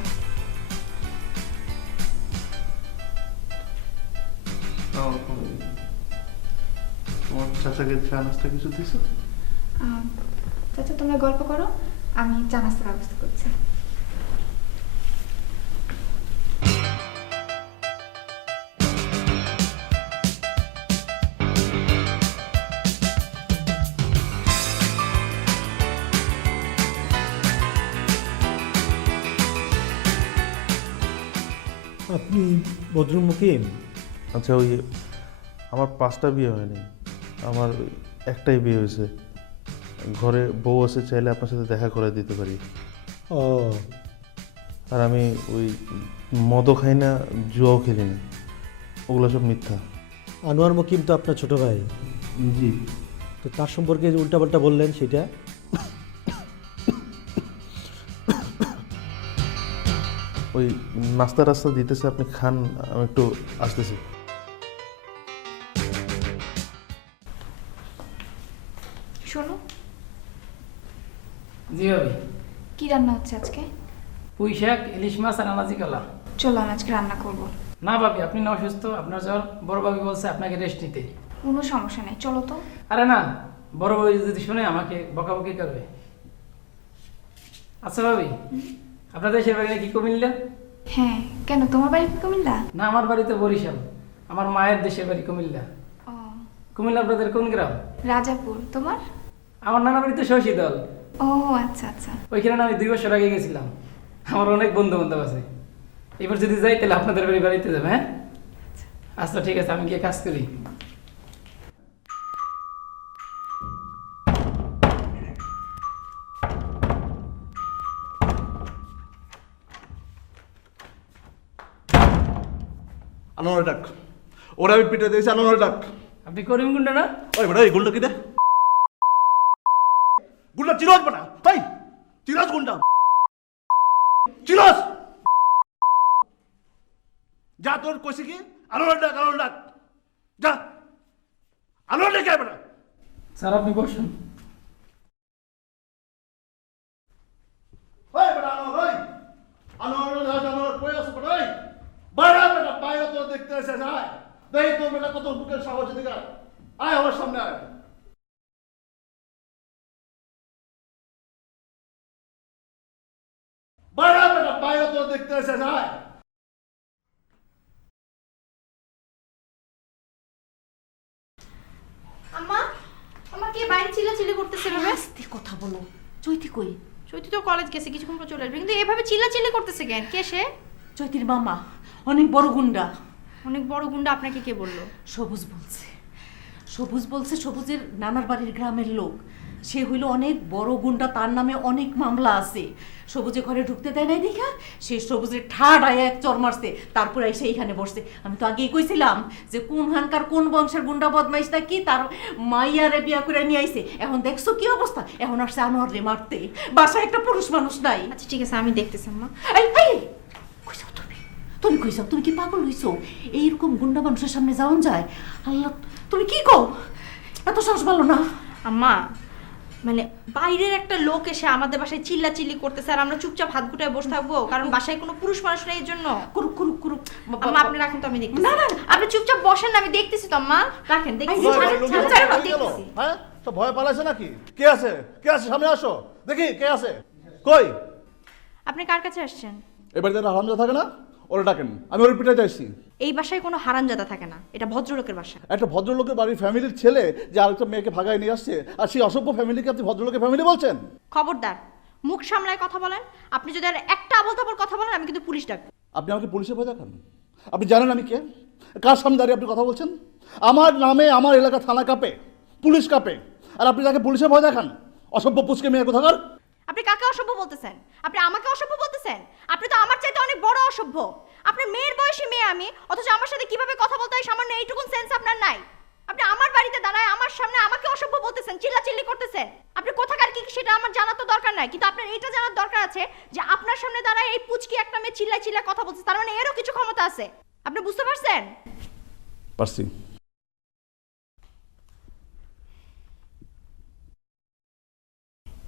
তোমার চাচাকে চা নাস্তা কিছু দিছো? চাচা তোমরা গল্প করো, আমি চা নাস্তার ব্যবস্থা করছি। আপনি বদরুল মুকিম? আচ্ছা, ওই আমার 5টা বিয়ে হয়নি, আমার একটাই বিয়ে হয়েছে। ঘরে বউ আছে, চাইলে আপনার সাথে দেখা করে দিতে পারি। ও আর আমি ওই মদও খাই না, জুয়াও খেলি না, ওগুলো সব মিথ্যা। আনোয়ার মুকিম তো আপনার ছোট ভাই। জি। তো তার সম্পর্কে উল্টাপাল্টা বললেন সেটা? ওই নাস্তা রাস্তা দিতেছে, আপনি খান, আমি একটু আসতেছি। শোনো, জি ভাবি। কি রান্না হচ্ছে আজকে? পুঁই শাক, ইলিশ মাছ আর আনাজি কলা। চলো আমি আজকে রান্না করবো। না ভাবি, আপনি না অসুস্থ, আপনার জ্বর, বড় ভাবি বলছে আপনাকে রেস্ট নিতে। কোনো সমস্যা নেই, চলো তো। আরে না, বড় ভাবি যদি শুনে আমাকে বকাবকি করবে। আচ্ছা ভাবি, আপনাদের দেশের বাড়ি কি কুমিল্লা? হ্যাঁ, কেন তোমার বাড়ি কি কুমিল্লা? না, আমার বাড়ি তো বরিশাল, আমার মায়ের দেশের বাড়ি কুমিল্লা। ও কুমিল্লা আপনাদের কোন গ্রাম? রাজাপুর। তোমার? আমার নানা বাড়ি তো শশীদল। ও আচ্ছা আচ্ছা। ওইখানে আমি 2 বছর আগে গেছিলাম। আমার অনেক বন্ধু বান্ধব আছে। এবার যদি যাই তাহলে আপনাদের বাড়িতে যাবে, হ্যাঁ? আচ্ছা ঠিক আছে, আমি গিয়ে কাজ করি। আনোয়ার ডাক, ওরা আমি পিঠে দিয়েছি, আনোয়ার ডাক। আপনি করিম গুন্ডা না? ওই বেটা, এই গুন্ডা কি দে? গুন্ডা চিরাজ বেটা, তাই চিরাজ গুন্ডা, চিরাজ। যা তোর কইছি কি, আনোয়ার ডাক, আনোয়ার ডাক, যা আনোয়ার ডাক বেটা। স্যার আপনি বসুন। ওই বেটা আনোয়ার, ওই আনোয়ার ডাক, আনোয়ার কই আছে বেটা? ওই বাইরে বেটা, বাইরে তো দেখতে এসে যায়। দেখ তোর বেটা কত বুকের সাহস, এদিকে আয়, আয় আমার সামনে আয়। বাইরে বেটা, বাইরে তো দেখতে এসে যায়। আম্মা, আম্মা কে বাইরে চিল্লাচিল্লি করতেছে ভাবে? আস্তে কথা বলো। চৈতি কই? চৈতি তো কলেজ গেছে, কিছুক্ষণ পর চলে আসবে। কিন্তু এভাবে চিল্লাচিল্লি করতেছে কেন? কে সে? চৈতির মামা, অনেক বড় গুন্ডা। অনেক বড় গুন্ডা আপনাকে কে বললো? সবুজ বলছে। সবুজ বলছে সবুজের নানার বাড়ির গ্রামের লোক। সে হইল অনেক বড় গুন্ডা, তার নামে অনেক মামলা আছে। সবুজে ঘরে ঢুকতে দেয় নাই দেখা সে সবুজের ঠাড়ায় এক চর মারছে, তারপরে এসে এইখানে বসছে। আমি তো আগেই কইছিলাম যে কোন হানকার কোন বংশের গুন্ডা বদমাইশটা কি তার মাইয়ারে বিয়া করে নিয়ে আইছে। এখন দেখছো কি অবস্থা? এখন আসছে আনোয়ার রে মারতে। বাসায় একটা পুরুষ মানুষ নাই। আচ্ছা ঠিক আছে, আমি দেখতেছি আম্মা। এই এই কইছো তুমি? তুমি কইছো? তুমি কি পাগল হইছো? এইরকম গুন্ডা মানুষের সামনে যাওন যায়? আল্লাহ, তুমি কি কও? এত সাহস ভালো না। আম্মা মানে বাইরের একটা লোক এসে আমাদের বাসায় চিল্লাচিল্লি করতেছে আর আমরা চুপচাপ হাত গুটায় বসে থাকবো কারণ বাসায় কোনো পুরুষ মানুষ নেই? এর জন্য কুরুক কুরুক কুরুক। আম্মা আপনি রাখেন তো, আমি দেখতেছি। না, না, না। আপনি চুপচাপ বসেন না, আমি দেখতেছি তো আম্মা। রাখেন, দেখতেছি। এই যে, ছাড়েন, ছাড়েন, ছাড়েন, ছাড়েন, দেখতেছি। হ্যাঁ, সব ভয় পালাইছে নাকি? কে আছে? কে আছে? সামনে আসো, দেখি কে আছে। কই? আপনি কার কাছে আসছেন? এবার যারা হারামজা থাকে না, ওরা ডাকেন। আমি ওর পিঠে যাইছি। এই বাসায় কোনো হারামজাদা থাকে না, এটা ভদ্রলোকের বাসা। একটা ভদ্রলোকের বাড়ির ফ্যামিলির ছেলে যে আরেকটা মেয়েকে ভাগায় নিয়ে আসছে, আর সেই অসভ্য ফ্যামিলিকে আপনি ভদ্রলোকের ফ্যামিলি বলছেন? খবরদার, মুখ সামলায় কথা বলেন। আপনি যদি আর একটা আবল তাবল কথা বলেন আমি কিন্তু পুলিশ ডাকবো। আপনি আমাকে পুলিশে ভয় দেখান? আপনি জানেন আমি কে? কার সামনে দাঁড়িয়ে আপনি কথা বলছেন? আমার নামে আমার এলাকা থানা কাঁপে, পুলিশ কাঁপে, আর আপনি তাকে পুলিশে ভয় দেখান? অসভ্য পুচকে মেয়ে কোথাকার। আপনি কাকে অসভ্য বলতেছেন? আপনি আমাকে অসভ্য বলতেছেন? আপনি তো আমার চাইতে অনেক বড় অসভ্য। আপনার মেয়ের বয়সী মেয়ে আমি, অথচ আমার সাথে কিভাবে কথা বলতে হয় সামান্য এইটুকুন সেন্স আপনার নাই। আপনি আমার বাড়িতে দাঁড়ায় আমার সামনে আমাকে অসভ্য বলতেছেন, চিল্লাচিল্লি করতেছেন। আপনি কোথাকার কি সেটা আমার জানা তো দরকার নাই, কিন্তু আপনার এটা জানার দরকার আছে যে আপনার সামনে দাঁড়ায় এই পুচকি একটা মেয়ে চিল্লাই চিল্লাই কথা বলছে, তার মানে এরও কিছু ক্ষমতা আছে। আপনি বুঝতে পারছেন? পারছি।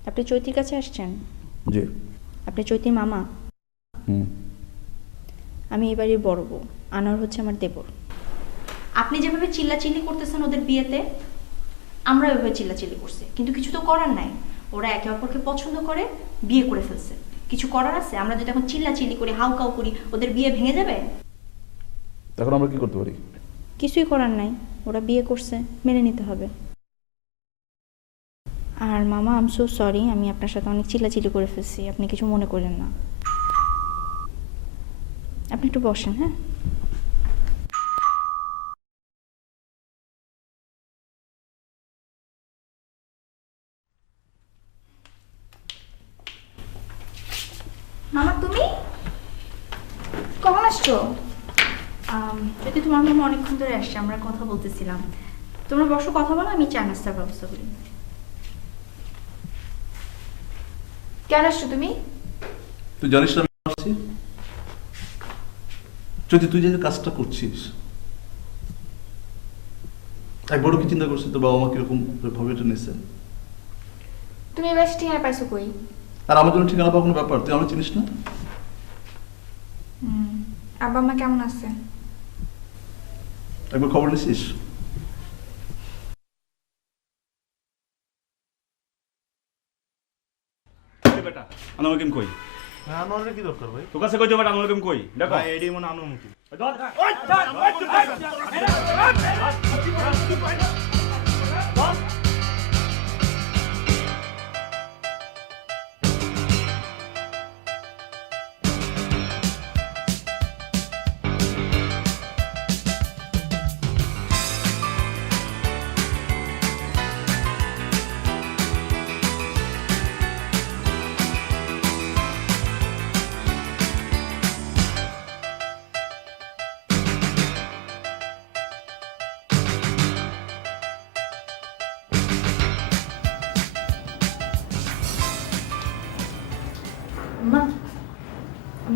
আপনি চৈতির কাছে আসছেন? জি। আপনি চৈতির মামা? হুম। আমি এই বাড়ির বড় বউ, আনোয়ার হচ্ছে আমার দেবর। আপনি যেভাবে চিল্লাচিল্লি করতেছেন ওদের বিয়েতে, আমরা এভাবে চিল্লাচিল্লি করছি, কিন্তু কিছু তো করার নাই। ওরা একে অপরকে পছন্দ করে বিয়ে করে ফেলছে, কিছু করার আছে? আমরা যদি এখন চিল্লাচিল্লি করি, হাউকাউ করি, ওদের বিয়ে ভেঙে যাবে। এখন আমরা কি করতে পারি? কিছুই করার নাই, ওরা বিয়ে করছে, মেনে নিতে হবে। আর মামা, আই এম সো সরি, আমি আপনার সাথে অনেক চিল্লাচিল্লি করে ফেলছি, আপনি কিছু মনে করেন না। আপনি একটু বসেন, হ্যাঁ? মামা তুমি কখন আসছো? যদি তোমার মামা অনেকক্ষণ ধরে আসছে, আমরা কথা বলতেছিলাম। তোমরা বসো, কথা বলো, আমি চা নাস্তার ব্যবস্থা করি। কেন আসছো তুমি? তুই জানিস না আমি আসছি? যদি তুই যে কাজটা করছিস, একবারও কি চিন্তা করছিস তোর বাবা মা কিরকম ভাবে এটা নিচ্ছে? তুমি এবার ঠিকানা পাইছো কই? আর আমার জন্য ঠিকানা পাওয়ার কোনো ব্যাপার? তুই আমার চিনিস না? আব্বা মা কেমন আছে? একবার খবর নিছিস? বেটা আনোয়ার কেম কই? আনোয়ারের কি দরকার ভাই? তোর কাছে কই যাবে আনোয়ার কেম কই? দেখো ভাই এডি মনে আনোয়ার মুখী। ধর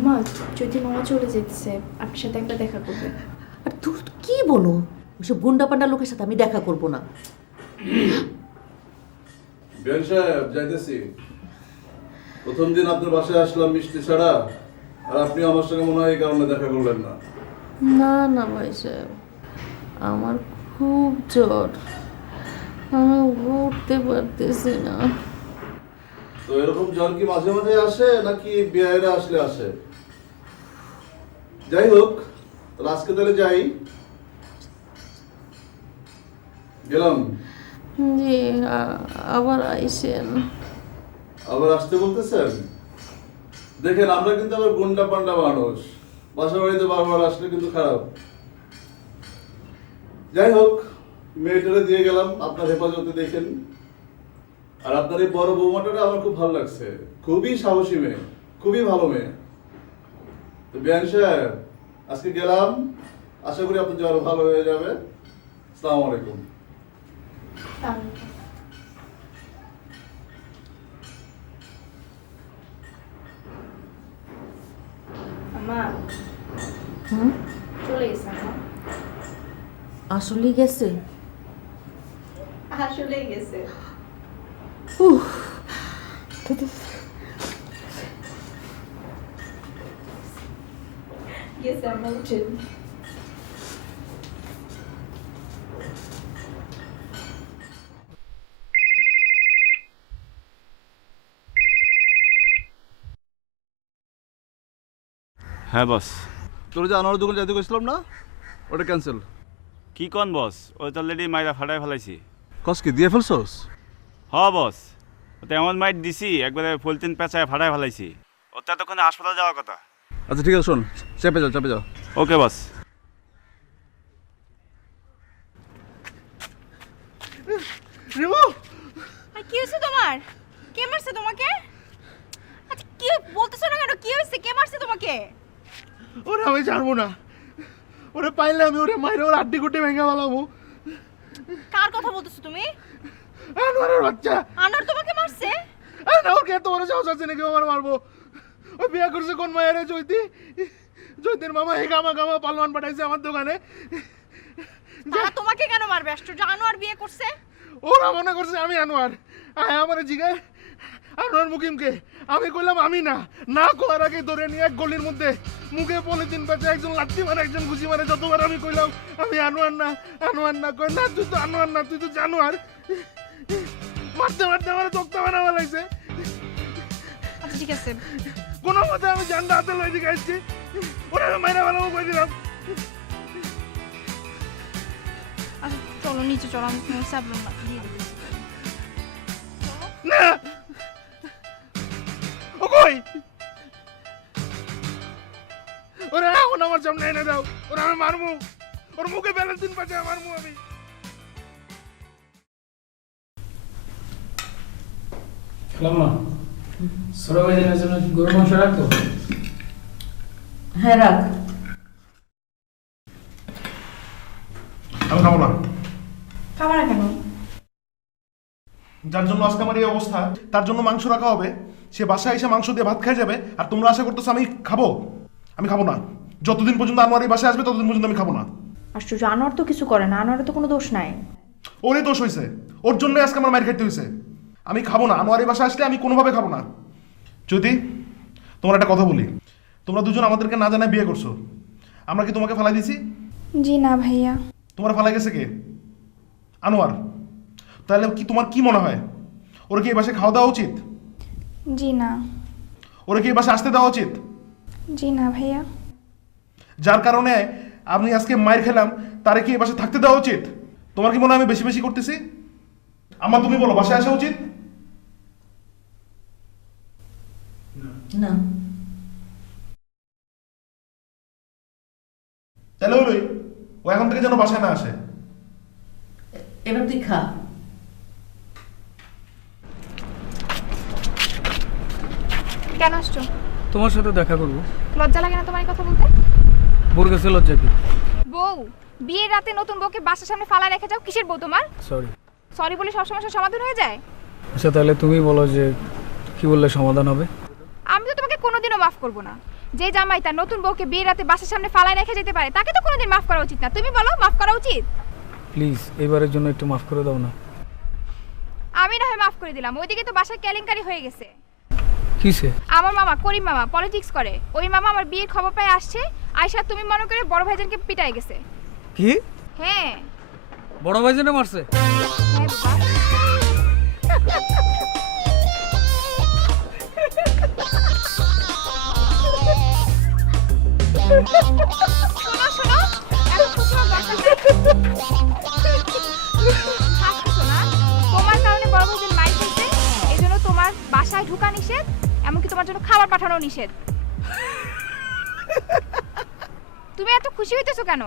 আম্মা যদি মামা চলে যেতেছে আপনার সাথে একবার দেখা করবে। আর তুই কি বলো, ওইসব গুন্ডা পান্ডা লোকের সাথে আমি দেখা করব না। বিয়ান সাহেব যাইতেছি। প্রথম দিন আপনার বাসায় আসলাম মিষ্টি ছাড়া, আর আপনি আমার সঙ্গে মনে হয় এই কারণে দেখা করলেন না। না না ভাই সাহেব, আমার খুব জ্বর, আমি উঠতে পারতেছি না। তো এরকম জ্বর কি মাঝে মাঝে আসে নাকি বিয়েরা আসলে আসে? যাই হোক, তাহলে আজকে তাহলে যাই। গেলাম। জি, আবার আইসেন। আবার আসতে বলতেছেন? দেখেন, আমরা কিন্তু আবার গুন্ডা পান্ডা মানুষ, বাসা বাড়িতে বারবার আসলে কিন্তু খারাপ। যাই হোক, মেয়েটারে দিয়ে গেলাম আপনার হেফাজতে, দেখেন। আর আপনার এই বড় বৌমাটারে আমার খুব ভালো লাগছে, খুবই সাহসী মেয়ে, খুবই ভালো মেয়ে। তো বিয়ান সাহেব, আজকে গেলাম, আশা করি আপনার জ্বর ভালো হয়ে যাবে। আসসালামু আলাইকুম। আম্মা চলে গেছে আম্মা। আসলেই গেছে? আসলেই গেছে। গেছে আম্মা, উঠেন। হ্যাঁ বস। তোর যে আনোয়ারের দোকান যাইতে গেছিলাম না, ওটা ক্যান্সেল। কি কন বস, ওই তো অলরেডি মাইরা ফাটাই ফেলাইছি। কস কি দিয়ে ফেলছস? হ বস, ওতে এমন মাইট দিছি একবারে পলিথিন পেঁচায় ফাটাই ফেলাইছি। ওটা তখন হাসপাতাল যাওয়ার কথা। আচ্ছা ঠিক আছে, শোন, চেপে যাও চেপে যাও। ওকে বস। কি হয়েছে তোমার? কে মারছে তোমাকে? আচ্ছা কি বলতেছো না কেন? কি হয়েছে? কে মারছে তোমাকে? ওরে আমি জানবো না, ওরে পাইলে আমি ওরে মাইরে ওর আড্ডি কুটি ভেঙে ফেলাবো। কার কথা বলতেছো তুমি? আনোয়ারের বাচ্চা। আনোয়ার তোমাকে মারছে? না, ওর কে তোমার সাহস আছে নাকি আমার মারবো? ওই বিয়ে করছে কোন মায়ের? জয়তী। জয়তীর মামা হে গামা গামা পালওয়ান পাঠাইছে আমার দোকানে। তারা তোমাকে কেন মারবে? আশ্চর্য, আনোয়ার বিয়ে করছে। ওরা মনে করছে আমি আনোয়ার। আমার জিগায় আনোয়ার মুকিমকে। আমি কইলাম আমি না। না কোয়ার আগে ধরে নিয়ে এক গলির মধ্যে মুখে পলিথিন পেঁচে একজন লাঠি মারে, একজন ঘুষি মারে। যতবার আমি কইলাম আমি আনোয়ার না, আনোয়ার না, কই না তুই তো আনোয়ার না, তুই তো জানোয়ার। মারতে মারতে আমার চোখটা বানাবা লাগছে। আচ্ছা ঠিক আছে, কোনো মতে আমি জানটা হাতে লই দিকে আসছি। ওরা আমি মাইরা ফেলাবো কই দিলাম। আচ্ছা চলো নিচে চলো, আমি তোমার সাবলাম না দিয়ে দিচ্ছি। না, ও কই? ওরা এখন আমার সামনে এনে দাও, ওরা আমি মারমু। ওর মুখে ব্যালেন্সিন পাচ্ছে মারমু আমি। খালাম্মা, ছোট ভাইদের জন্য গরুর মাংস রাখতো? হ্যাঁ রাখ। আমি খাবো না। খাবার না কেন? যার জন্য আজকে আমার এই অবস্থা, তার জন্য মাংস রাখা হবে। সে বাসায় এসে মাংস দিয়ে ভাত খেয়ে যাবে, আর তোমরা আশা করতেছো আমি খাবো? আমি খাবো না। যতদিন পর্যন্ত আনোয়ার এই বাসায় আসবে ততদিন পর্যন্ত আমি খাবো না। আশ্চর্য, আনোয়ার তো কিছু করে না, আনোয়ারের তো কোনো দোষ নাই। ওরই দোষ হয়েছে, ওর জন্যই আজকে আমার মার খেতে হয়েছে। আমি খাবো না, আনোয়ার এই বাসায় আসলে আমি কোনোভাবে খাবো না। যদি তোমার একটা কথা বলি, তোমরা দুজন আমাদেরকে না জানায় বিয়ে করছো, আমরা কি তোমাকে ফালাই দিছি? জি না ভাইয়া। তোমার ফালাই গেছে কে? আনোয়ার। তাহলে কি তোমার কি মনে হয়, ওরা কি এই বাসায় খাওয়া দেওয়া উচিত? জি না। ওরা কি এই বাসায় আসতে দেওয়া উচিত? জি না ভাইয়া। যার কারণে আমি আজকে মায়ের খেলাম, তারে কি এই বাসায় থাকতে দেওয়া উচিত? তোমার কি মনে হয় আমি বেশি বেশি করতেছি? আমার তুমি বলো, বাসায় আসা উচিত? না। তাহলে হলোই, ও এখন থেকে যেন বাসায় না আসে। এবার তুই খা। কেন আসছো? তোমার সাথে দেখা করবো। লজ্জা লাগে না তোমার এই কথা বলতে? বোর কাছে লজ্জা কি? বউ, বিয়ের রাতে নতুন বউকে বাসার সামনে ফালা রেখে যাও, কিসের বউ তোমার? সরি। সরি বলে সব সমস্যার সমাধান হয়ে যায়? আচ্ছা তাহলে তুমি বলো যে কি বললে সমাধান হবে? আমি তো তোমাকে কোনোদিনও মাফ করবো না। যে জামাই তার নতুন বউকে বিয়ের রাতে বাসার সামনে ফালায় রেখে যেতে পারে তাকে তো কোনোদিন মাফ করা উচিত না। তুমি বলো মাফ করা উচিত? প্লিজ এবারের জন্য একটু মাফ করে দাও না। আমি না হয় মাফ করে দিলাম, ওইদিকে তো বাসায় কেলেঙ্কারি হয়ে গেছে। কিসে? আমার মামা করিম মামা পলিটিক্স করে, ওই মামা আমার বিয়ের খবর পেয়ে আসছে, আয়শা তুমি মনে করে বড় ভাইজানকে পিটাই গেছে। কি? হ্যাঁ বড় ভাইজানে মারছে? হ্যাঁ বাবা। শোনো শোনো, এখন খুশি হওয়ার দরকার নেই। হাসছো না? তোমার কারণে বড় ভাইজান মাইর খেয়েছে, এই জন্য তোমার বাসায় ঢোকা নিষেধ, এমনকি তোমার জন্য খাবার পাঠানো নিষেধ। তুমি এত খুশি হইতেছো কেন?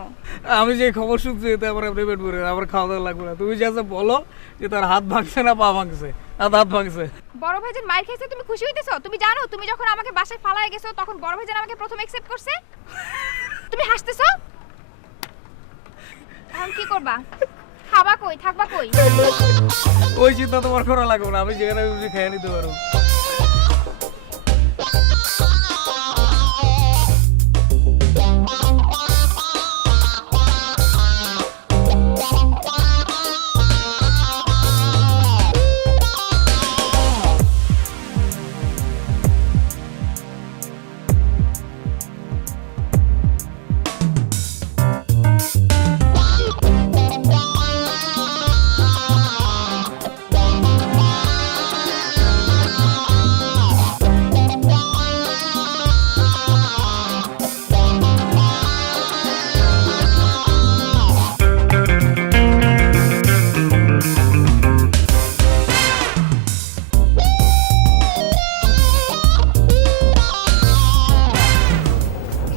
আমি যে খবর শুনছি এতে আমার আপনি পেট ভরে আমার খাওয়া দাওয়া লাগবে না। তুমি যা বলো যে তার হাত ভাঙছে না পা ভাঙছে? হাত ভাঙছে। বড় ভাইজান মাইর খেয়েছে, তুমি খুশি হইতেছো? তুমি জানো তুমি যখন আমাকে বাসায় ফালায় গেছো তখন বড় ভাইজান আমাকে প্রথম অ্যাকসেপ্ট করছে। তুমি হাসতেছো, এখন কি করবা? খাবা কই, থাকবা কই? ওই চিন্তা তোমার করা লাগবে না, আমি যেখানে খুশি খেয়ে নিতে পারবো।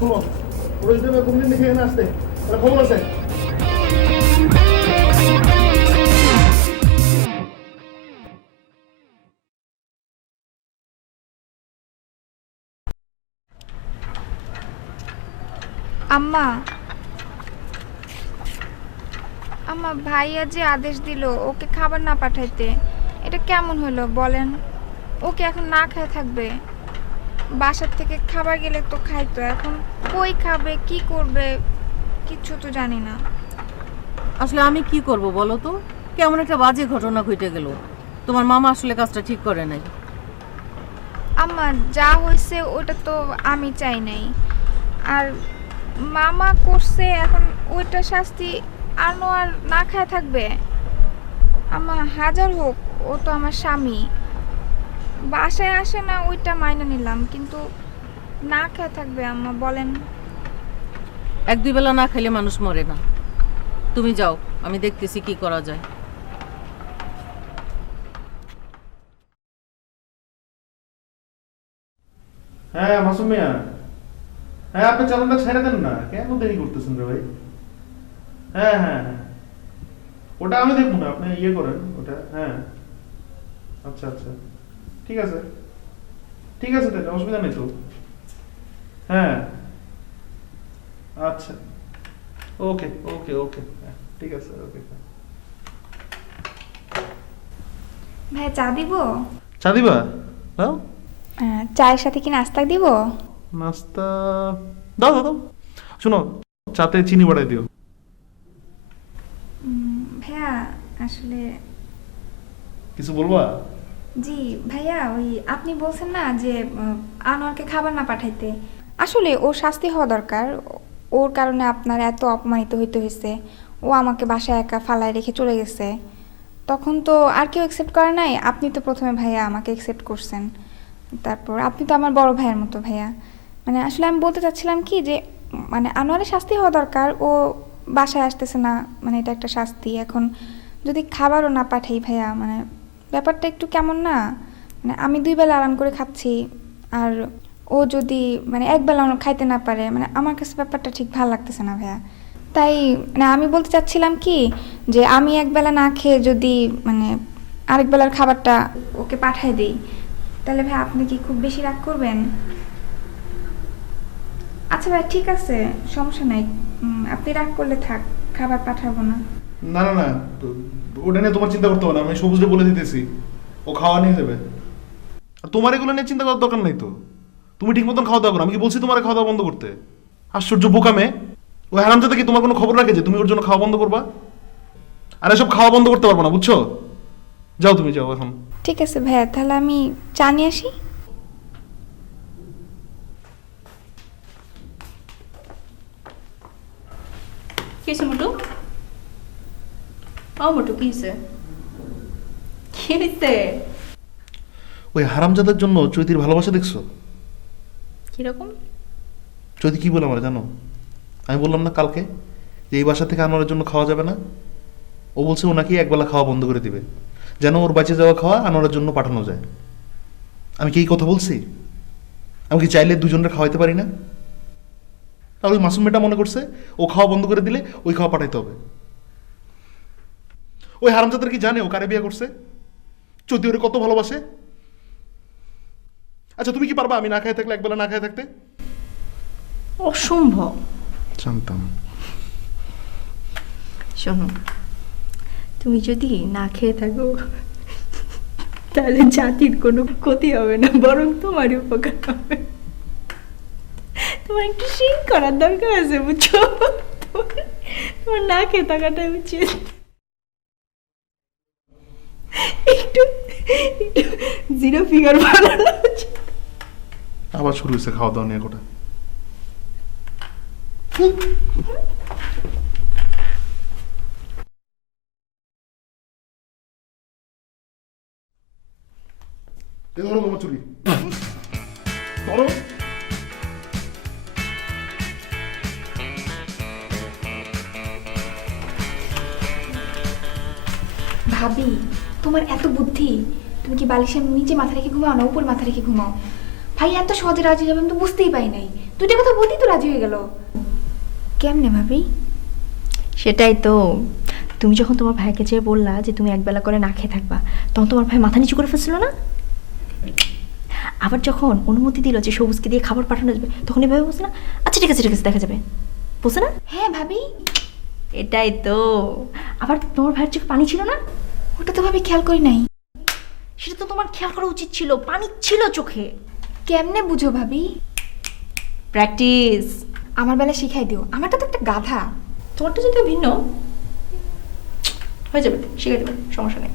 শোনো, ওরা যদি কোনদিন দেখে এখানে আসতে, তাহলে খবর আছে। আম্মা আম্মা, ভাইয়া যে আদেশ দিল ওকে খাবার না পাঠাইতে, এটা কেমন হলো বলেন? ওকে এখন না খেয়ে থাকবে? বাসার থেকে খাবার গেলে তো খাইতো, এখন কই খাবে, কি করবে কিচ্ছু তো জানি না। আসলে আমি কি করব বলো তো? কেমন একটা বাজে ঘটনা ঘটে গেল। তোমার মামা আসলে কাজটা ঠিক করে নাই। আম্মা যা হয়েছে ওটা তো আমি চাই নাই, আর মামা করছে, এখন ওইটা শাস্তি আনোয়ার না খায় থাকবে? আম্মা হাজার হোক ও তো আমার স্বামী, বাসায় আসে না ওইটা মাইনা নিলাম, কিন্তু না খেয়ে থাকবে আম্মা বলেন? এক দুই বেলা না খাইলে মানুষ মরে না। তুমি যাও, আমি দেখতেছি কি করা যায়। হ্যাঁ মাসুম মিয়া, হ্যাঁ আপনি চালানটা ছেড়ে দেন না, কেন দেরি করতেছেন রে ভাই? হ্যাঁ হ্যাঁ হ্যাঁ, ওটা আমি দেখবো না, আপনি ইয়ে করেন ওটা। হ্যাঁ আচ্ছা আচ্ছা, ঠিক আছে ঠিক আছে, তাহলে অসুবিধা নেই তো। হ্যাঁ আচ্ছা, ওকে ওকে ওকে, ঠিক আছে ওকে। ভাই চা দিব? চা দিবা? দাও। চায়ের সাথে কি নাস্তা দিব? নাস্তা দাও দাও দাও। শোনো, চাতে চিনি বাড়াই দিও। ভাইয়া আসলে কিছু বলবা? জি ভাইয়া, ওই আপনি বলছেন না যে আনোয়ারকে খাবার না পাঠাইতে, আসলে ওর শাস্তি হওয়া দরকার। ওর কারণে আপনার এত অপমানিত হইতে হয়েছে, ও আমাকে বাসায় একা ফালায় রেখে চলে গেছে, তখন তো আর কেউ অ্যাকসেপ্ট করে নাই, আপনি তো প্রথমে ভাইয়া আমাকে অ্যাকসেপ্ট করছেন, তারপর আপনি তো আমার বড় ভাইয়ের মতো ভাইয়া। মানে আসলে আমি বলতে চাচ্ছিলাম কি যে মানে আনোয়ারের শাস্তি হওয়া দরকার, ও বাসায় আসতেছে না, মানে এটা একটা শাস্তি। এখন যদি খাবারও না পাঠাই ভাইয়া, মানে ব্যাপারটা একটু কেমন না? মানে আমি 2 বেলা আরাম করে খাচ্ছি, আর ও যদি মানে 1 বেলা খাইতে না পারে, মানে আমার কাছে ব্যাপারটা ঠিক ভালো লাগতেছে না ভাইয়া। তাই মানে আমি বলতে চাচ্ছিলাম কি যে আমি 1 বেলা না খেয়ে যদি মানে আরেক বেলার খাবারটা ওকে পাঠাই দিই, তাহলে ভাই আপনি কি খুব বেশি রাগ করবেন? আচ্ছা ভাই ঠিক আছে, সমস্যা নাই, আপনি রাগ করলে থাক, খাবার পাঠাবো না। না না না, ওটা নিয়ে তোমার চিন্তা করতে হবে না, আমি সবুজে বলে দিতেছি ও খাওয়া নিয়ে যাবে। আর তোমার এগুলো নিয়ে চিন্তা করার দরকার নাই তো, তুমি ঠিক মতন খাওয়া দাওয়া করো। আমি কি বলছি তোমার খাওয়া দাওয়া বন্ধ করতে? আশ্চর্য বোকা মেয়ে। ওই হারামজাদা কি তোমার কোনো খবর রাখে যে তুমি ওর জন্য খাওয়া বন্ধ করবা? আর এসব খাওয়া বন্ধ করতে পারবো না, বুঝছো? যাও, তুমি যাও এখন। ঠিক আছে ভাইয়া, তাহলে আমি চা নিয়ে আসি। কি হয়েছে মোটু? ও মোটু, কি হয়েছে? কি হয়েছে? ওই হারামজাদার জন্য চৈতির ভালোবাসা দেখছো? কিরকম? চৈতি কি বলে আমার জানো? আমি বললাম না কালকে যে এই বাসা থেকে আনোয়ারের জন্য খাওয়া যাবে না। ও বলছে ও নাকি একবেলা খাওয়া বন্ধ করে দিবে, যেন ওর বাঁচে যাওয়া খাওয়া আনোয়ারের জন্য পাঠানো যায়। আমি কি এই কথা বলছি? আমি কি চাইলে দুজনের খাওয়াইতে পারি না? তাহলে ওই মাসুম মেয়েটা মনে করছে ও খাওয়া বন্ধ করে দিলে ওই খাওয়া পাঠাইতে হবে। ওই হারামজাদার কি জানে ও কারে বিয়ে করছে? চৈতি ওরে কত ভালোবাসে। আচ্ছা তুমি কি পারবা আমি না খাই থাকলে একবেলা না খাই থাকতে? অসম্ভব। জানতাম। শোনো, তুমি যদি না খেয়ে থাকো তাহলে জাতির কোনো ক্ষতি হবে না, বরং তোমারই উপকার হবে। তোমার একটু শিং করার দরকার আছে, বুঝছো? তোমার না খেয়ে থাকাটাই উচিত। একটু জিরো ফিগার বানানো উচিত। আবার শুরু হয়েছে খাওয়া দাওয়া নিয়ে কোটা। ধরো তোমার চুরি ধরো। ভাবি, তোমার এত বুদ্ধি, তুমি কি বালিশের নিচে মাথা রেখে ঘুমাও না উপর মাথা রেখে ঘুমাও? ভাই এত সহজে রাজি যাবে আমি তো বুঝতেই পাই নাই। দুইটা কথা বলতেই তো রাজি হয়ে গেল। কেমনে ভাবি? সেটাই তো, তুমি যখন তোমার ভাইকে যেয়ে বললা যে তুমি একবেলা করে না খেয়ে থাকবা, তখন তোমার ভাই মাথা নিচু করে ফেলছিল না? আবার যখন অনুমতি দিল যে সবুজকে দিয়ে খাবার পাঠানো যাবে, তখন এভাবে বলছে না, আচ্ছা ঠিক আছে ঠিক আছে দেখা যাবে, বলছে না? হ্যাঁ ভাবি, এটাই তো। আবার তোমার ভাইয়ের চোখে পানি ছিল না? ওটা তো ভাবি খেয়াল করি নাই। সেটা তো তোমার খেয়াল করা উচিত ছিল, পানি ছিল চোখে। কেমনে বুঝো ভাবি? প্র্যাকটিস। আমার বেলা শিখাই দিও, আমারটা তো একটা গাধা। তোমারটা যদি ভিন্ন হয়ে যাবে, শিখে দেবে, সমস্যা নেই।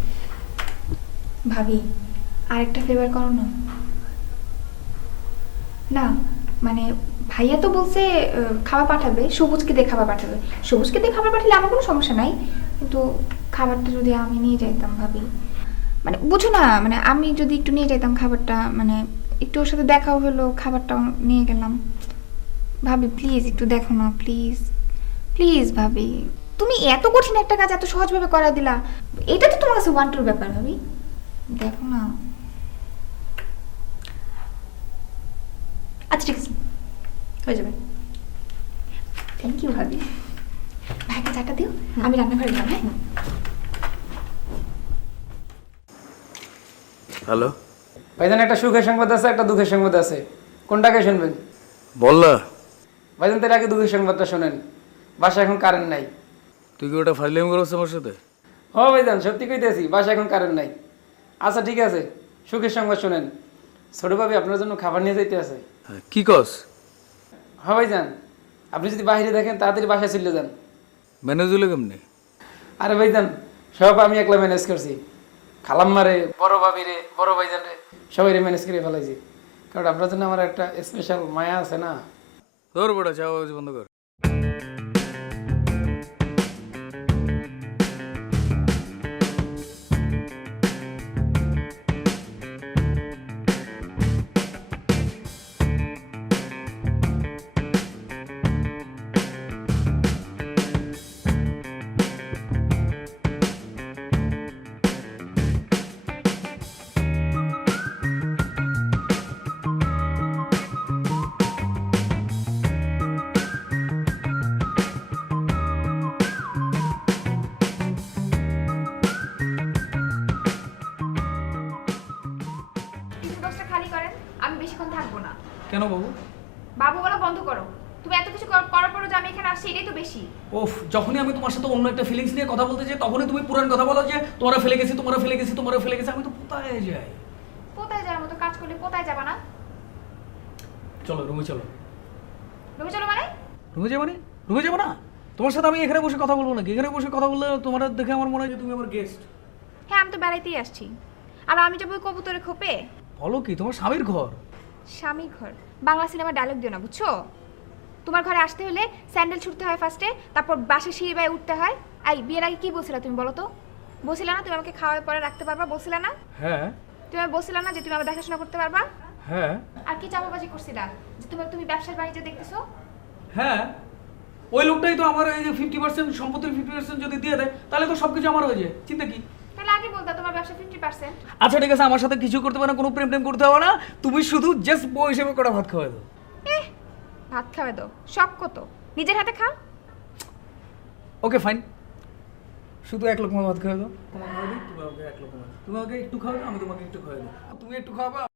ভাবি আরেকটা ফেভার করো না। না মানে ভাইয়া তো বলছে খাবার পাঠাবে, সবুজকে দিয়ে খাবার পাঠাবে। সবুজকে দিয়ে খাবার পাঠালে আমার কোনো সমস্যা নাই, কিন্তু খাবারটা যদি আমি নিয়ে যাইতাম ভাবি, মানে বুঝো না, মানে আমি যদি একটু নিয়ে যাইতাম খাবারটা, মানে একটু ওর সাথে দেখাও হলো, খাবারটাও নিয়ে গেলাম। ভাবি প্লিজ একটু দেখো না, প্লিজ প্লিজ ভাবি। তুমি এত কঠিন একটা কাজ এত সহজভাবে করা দিলা, এটা তো তোমার কাছে ওয়ান টুর ব্যাপার ভাবি, দেখো না। আচ্ছা ঠিক আছে, হয়ে যাবে। থ্যাংক ইউ ভাবি। ভাইকে চাটা দিও, আমি রান্নাঘরে গেলাম। হ্যাঁ হ্যালো ভাইজান, একটা সুখের সংবাদ আছে, একটা দুঃখের সংবাদ আছে। কোনটাকে শুনবেন? বল না। ভাইজান তার আগে দুঃখের সংবাদটা শোনেন। বাসায় এখন কারেন্ট নাই। তুই কি ওটা ফাইলিং করছ আমার সাথে? ও ভাইজান সত্যি কইতেছি, বাসায় এখন কারেন্ট নাই। আচ্ছা ঠিক আছে, সুখের সংবাদ শোনেন। ছোট ভাবি আপনার জন্য খাবার নিয়ে যাইতে আছে। কি কস? হ্যাঁ ভাইজান, আপনি যদি বাইরে দেখেন তাড়াতাড়ি বাসায় চলে যান। ম্যানেজ হলো কেমনি? আরে ভাইজান সব আমি একলা ম্যানেজ করছি। খালাম্মারে, বড় ভাবিরে, বড় ভাইজান রে সবাই ম্যানেজ করে ফেলাইছি, কারণ আপনার জন্য আমার একটা স্পেশাল মায়া আছে না। তোর বড় চাওয়া বন্ধ কর। বক্সটা খালি করেন, আমি বেশিক্ষণ থাকবো না। কেন বাবু? বাবু বলা বন্ধ করো। তুমি এত কিছু করার পরও যে আমি এখানে আসছি এটাই তো বেশি। ওফ, যখনই আমি তোমার সাথে অন্য একটা ফিলিংস নিয়ে কথা বলতে চাই তখনই তুমি পুরান কথা বলো যে তোমরা ফেলে গেছি, তোমরা ফেলে গেছি, তোমরা ফেলে গেছি। আমি তো কোথায় যাই? কোথায় যাওয়ার মতো কাজ করলে কোথায় যাবা না? চলো রুমে চলো। রুমে চলো মানে? রুমে যাবো রুমে যাবো না? তোমার সাথে আমি এখানে বসে কথা বলবো নাকি? এখানে বসে কথা বললে তোমার দেখে আমার মনে হয় যে তুমি আমার গেস্ট। হ্যাঁ, আমি তো বেড়াইতেই আসছি। আর আমি যাবো ওই কবুতরে খোপে। বলো কি, তোমার স্বামীর ঘর? স্বামীর ঘর? বাংলা সিনেমা ডায়লগ দিও না, বুঝছো? তোমার ঘরে আসতে হলে স্যান্ডেল ছুটতে হয় ফার্স্টে, তারপর বাসে সিঁড়ি বেয়ে উঠতে হয়। এই বিয়ের আগে কি বলছিলা তুমি বলো তো? বলছিলা না তুমি আমাকে খাওয়ার পরে রাখতে পারবা? বলছিলা না? হ্যাঁ তুমি বলছিলা না যে তুমি আমার দেখাশোনা করতে পারবা? হ্যাঁ আর কি চাপাবাজি করছিলা যে তুমি ব্যবসার বাণিজ্য দেখতেছো? হ্যাঁ, ওই লোকটাই তো আমার এই যে 50% সম্পত্তির 50% যদি দিয়ে দেয় তাহলে তো সবকিছু আমার হয়ে যায়। চিন্তা কি? তাহলে আগে বলতা তোমার ব্যবসা 50%। আচ্ছা ঠিক আছে, আমার সাথে কিছু করতে হবে না, কোনো প্রেম টেম করতে হবে না, তুমি শুধু জাস্ট বউ হিসেবে কটা ভাত খাওয়াই দাও। ভাত খাওয়া দাও? সব কত? নিজের হাতে খাও। ওকে ফাইন, শুধু এক লোকমা ভাত খাওয়াই দাও। তোমাকে খাওয়াই দিই, তুমি আমাকে এক লোকমা। তুমি আমাকে একটু খাওয়াবে, আমি তোমাকে একটু খাওয়াই দিই। তুমি একটু খাওয়াবে।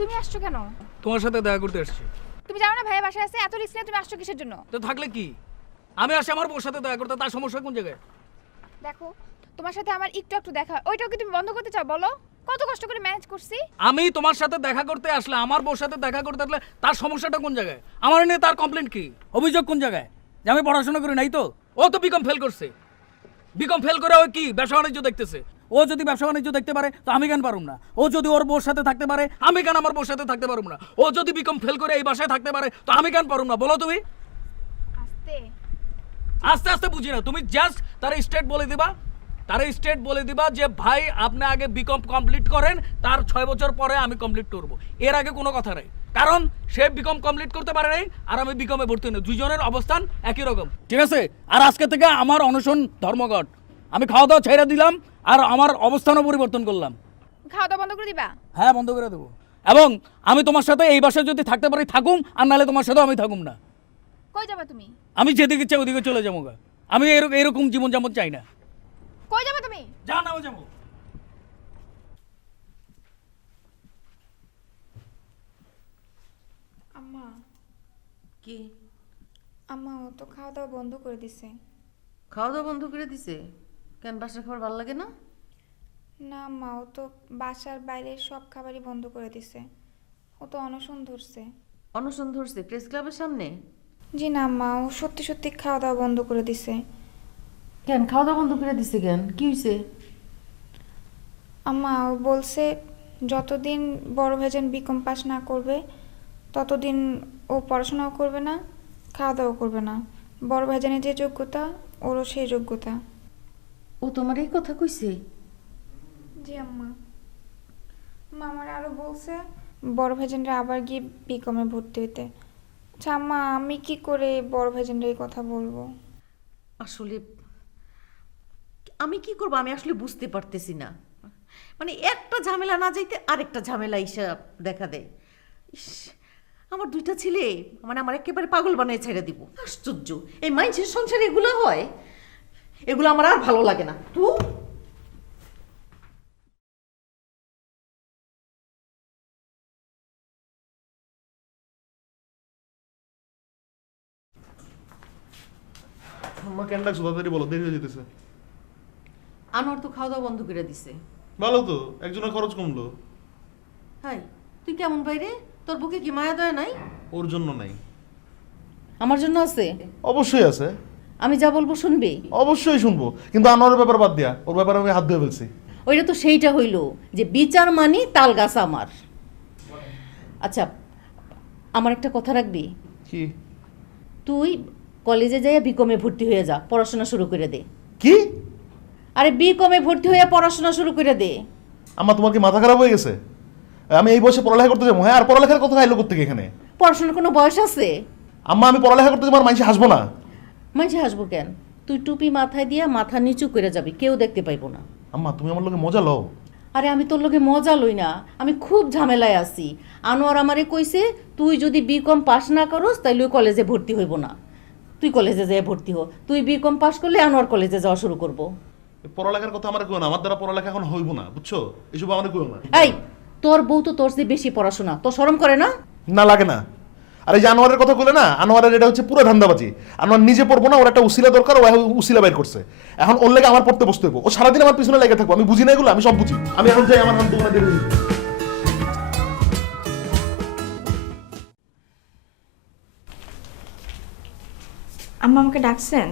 তুমি আসছো কেন? তোমার সাথে দেখা করতে এসেছি। তুমি জানো না ভাইয়া বাসায় আছে? এত রিস্ক নিয়ে তুমি আসছো কিসের জন্য? তো থাকলে কি, আমি আসি আমার বউর সাথে দেখা করতে, তার সমস্যা কোন জায়গায়? দেখো, তোমার সাথে আমার একটু দেখা, ওইটাও কি তুমি বন্ধ করতে চাও বলো? কত কষ্ট করে ম্যানেজ করছি। আমি তোমার সাথে দেখা করতে আসলে, আমার বউর সাথে দেখা করতে আসলে তার সমস্যাটা কোন জায়গায়? আমার নিয়ে তার কমপ্লেন্ট কি, অভিযোগ কোন জায়গায়? যে আমি পড়াশোনা করি নাই তো? ও তো বিকম ফেল করছে। বিকম ফেল করে ও কি ব্যবসা বাণিজ্য দেখতেছে? ও যদি ব্যবসা বাণিজ্য দেখতে পারে তো আমি কেন পারুম না? ও যদি ওর বউর সাথে থাকতে পারে আমি কেন আমার বউর সাথে থাকতে পারুম না? ও যদি বিকম ফেল করে এই বাসায় থাকতে পারে তো আমি কেন পারুম না? বলো তুমি। আস্তে আস্তে আস্তে বুঝি না, তুমি জাস্ট তার স্টেট বলে দিবা, তার স্টেট বলে দিবা যে ভাই আপনি আগে বিকম কমপ্লিট করেন, তার 6 বছর পরে আমি কমপ্লিট করব। এর আগে কোনো কথা নেই, কারণ সে বিকম কমপ্লিট করতে পারে নাই আর আমি বিকমে ভর্তি নেই, দুইজনের অবস্থান একই রকম, ঠিক আছে? আর আজকে থেকে আমার অনশন ধর্মঘট, আমি খাওয়া দাওয়া ছেড়ে দিলাম আর আমার অবস্থানও পরিবর্তন করলাম। খাওয়া দাওয়া বন্ধ করে দিবা? হ্যাঁ, বন্ধ করে দেবো। এবং আমি তোমার সাথে এই বাসায় যদি থাকতে পারি থাকুম, আর নাহলে তোমার সাথেও আমি থাকুম না। কই যাবা তুমি? আমি যেদিকে ইচ্ছা ওদিকে চলে যাবো। আমি এরকম জীবন যেমন চাই না। কই যাবা তুমি? যা না যাবো। আম্মা। কি? আম্মা, ও তো খাওয়া দাওয়া বন্ধ করে দিছে। খাওয়া দাওয়া বন্ধ করে দিছে কেন? বাসার খাবার ভালো লাগে না? না মা, ও তো বাসার বাইরে সব খাবারই বন্ধ করে দিছে। ও তো অনশন ধরছে। অনশন ধরছে প্রেস ক্লাবের সামনে? জি না মা, ও সত্যি সত্যি খাওয়া দাওয়া বন্ধ করে দিছে। কেন খাওয়া দাওয়া বন্ধ করে দিছে কেন? কি হয়েছে? আম্মা, ও বলছে যতদিন বড় ভাইজান বিকম পাস না করবে ততদিন ও পড়াশোনাও করবে না, খাওয়া দাওয়া করবে না। বড় ভাইজানের যে যোগ্যতা ওরও সেই যোগ্যতা। ও তোমার এই কথা কইছে? জি আম্মা। মা আমার আরও বলছে বড় ভাইজানরা আবার গিয়ে বিকমে ভর্তি হইতে। আচ্ছা আম্মা, আমি কি করে বড় ভাইজানরা এই কথা বলবো? আসলে আমি কি করব, আমি আসলে বুঝতে পারতেছি না। মানে একটা ঝামেলা না যাইতে আরেকটা ঝামেলা হিসাব দেখা দেয়। ইস, আমার দুইটা ছেলে মানে আমার একেবারে পাগল বানিয়ে ছেড়ে দিব। আশ্চর্য, এই মাইন্সের সংসারে এগুলো হয়? এগুলো আমার আর ভালো লাগে না। তুই মা কেন ডাকছো? তাড়াতাড়ি বলো, দেরি হয়ে যেতেছে। আনোয়ার তো খাওয়া দাওয়া বন্ধ করে দিছে। ভালো তো, একজনের খরচ কমলো। হাই, তুই কেমন বাইরে? তোর বুকে কি মায়া দয়া নাই? ওর জন্য নাই, আমার জন্য আছে। অবশ্যই আছে। আমি যা বলবো শুনবি? অবশ্যই শুনবো, কিন্তু আনোয়ারের ব্যাপার বাদ দিয়া ওর ব্যাপারে আমি হাত ধুয়ে ফেলছি। ওইটা তো সেইটা হইল যে বিচার মানি তাল গাছ আমার। আচ্ছা, আমার একটা কথা রাখবি? কি? তুই কলেজে যাইয়া বিকমে ভর্তি হয়ে যা, পড়াশোনা শুরু করে দে। কি? আরে বিকমে ভর্তি হয়ে পড়াশোনা শুরু করে দে। আম্মা, তোমার কি মাথা খারাপ হয়ে গেছে? আমি এই বয়সে পড়ালেখা করতে যাবো? হ্যাঁ, আর পড়ালেখার কথা আইলো কোথেকে এখানে? পড়াশোনার কোনো বয়স আছে? আম্মা, আমি পড়ালেখা করতে যাবো আর মানুষ হাসবো না? মাঝে হাসবো কেন? তুই টুপি মাথায় দিয়া মাথা নিচু করে যাবি, কেউ দেখতে পাইবো না। আম্মা তুমি আমার লোকে মজা লও। আরে আমি তোর লগে মজা লই না, আমি খুব ঝামেলায় আছি। আনোয়ার আমারে কইছে তুই যদি বিকম পাস না করস তাইলে ওই কলেজে ভর্তি হইব না, তুই কলেজে যেয়ে ভর্তি হ। তুই বিকম পাস করলে আনোয়ার কলেজে যাওয়া শুরু করব। পড়ালেখার কথা আমার কইও না, আমার দ্বারা পড়ালেখা এখন হইব না, বুঝছো? এসব আমার কইও না। এই তোর বউ তো তোর চেয়ে বেশি পড়াশোনা, তোর শরম করে না? না লাগে না। আর এই যে আনোয়ারের কথা কইলে না, আনোয়ারের এটা হচ্ছে পুরো ধান্দাবাজি। আনোয়ার নিজে পড়বো না, ওর একটা উসিলা দরকার, ও উসিলা বাইর করছে। এখন ওর লেগে আমার পড়তে বসতে হইব। ও সারাদিন আমার পিছনে লেগে থাকবো, আমি বুঝি না এগুলো, আমি সব বুঝি। আমি এখন যাই, আমার হাত দোকানে দিয়ে দিই। আম্মা আমাকে ডাকছেন?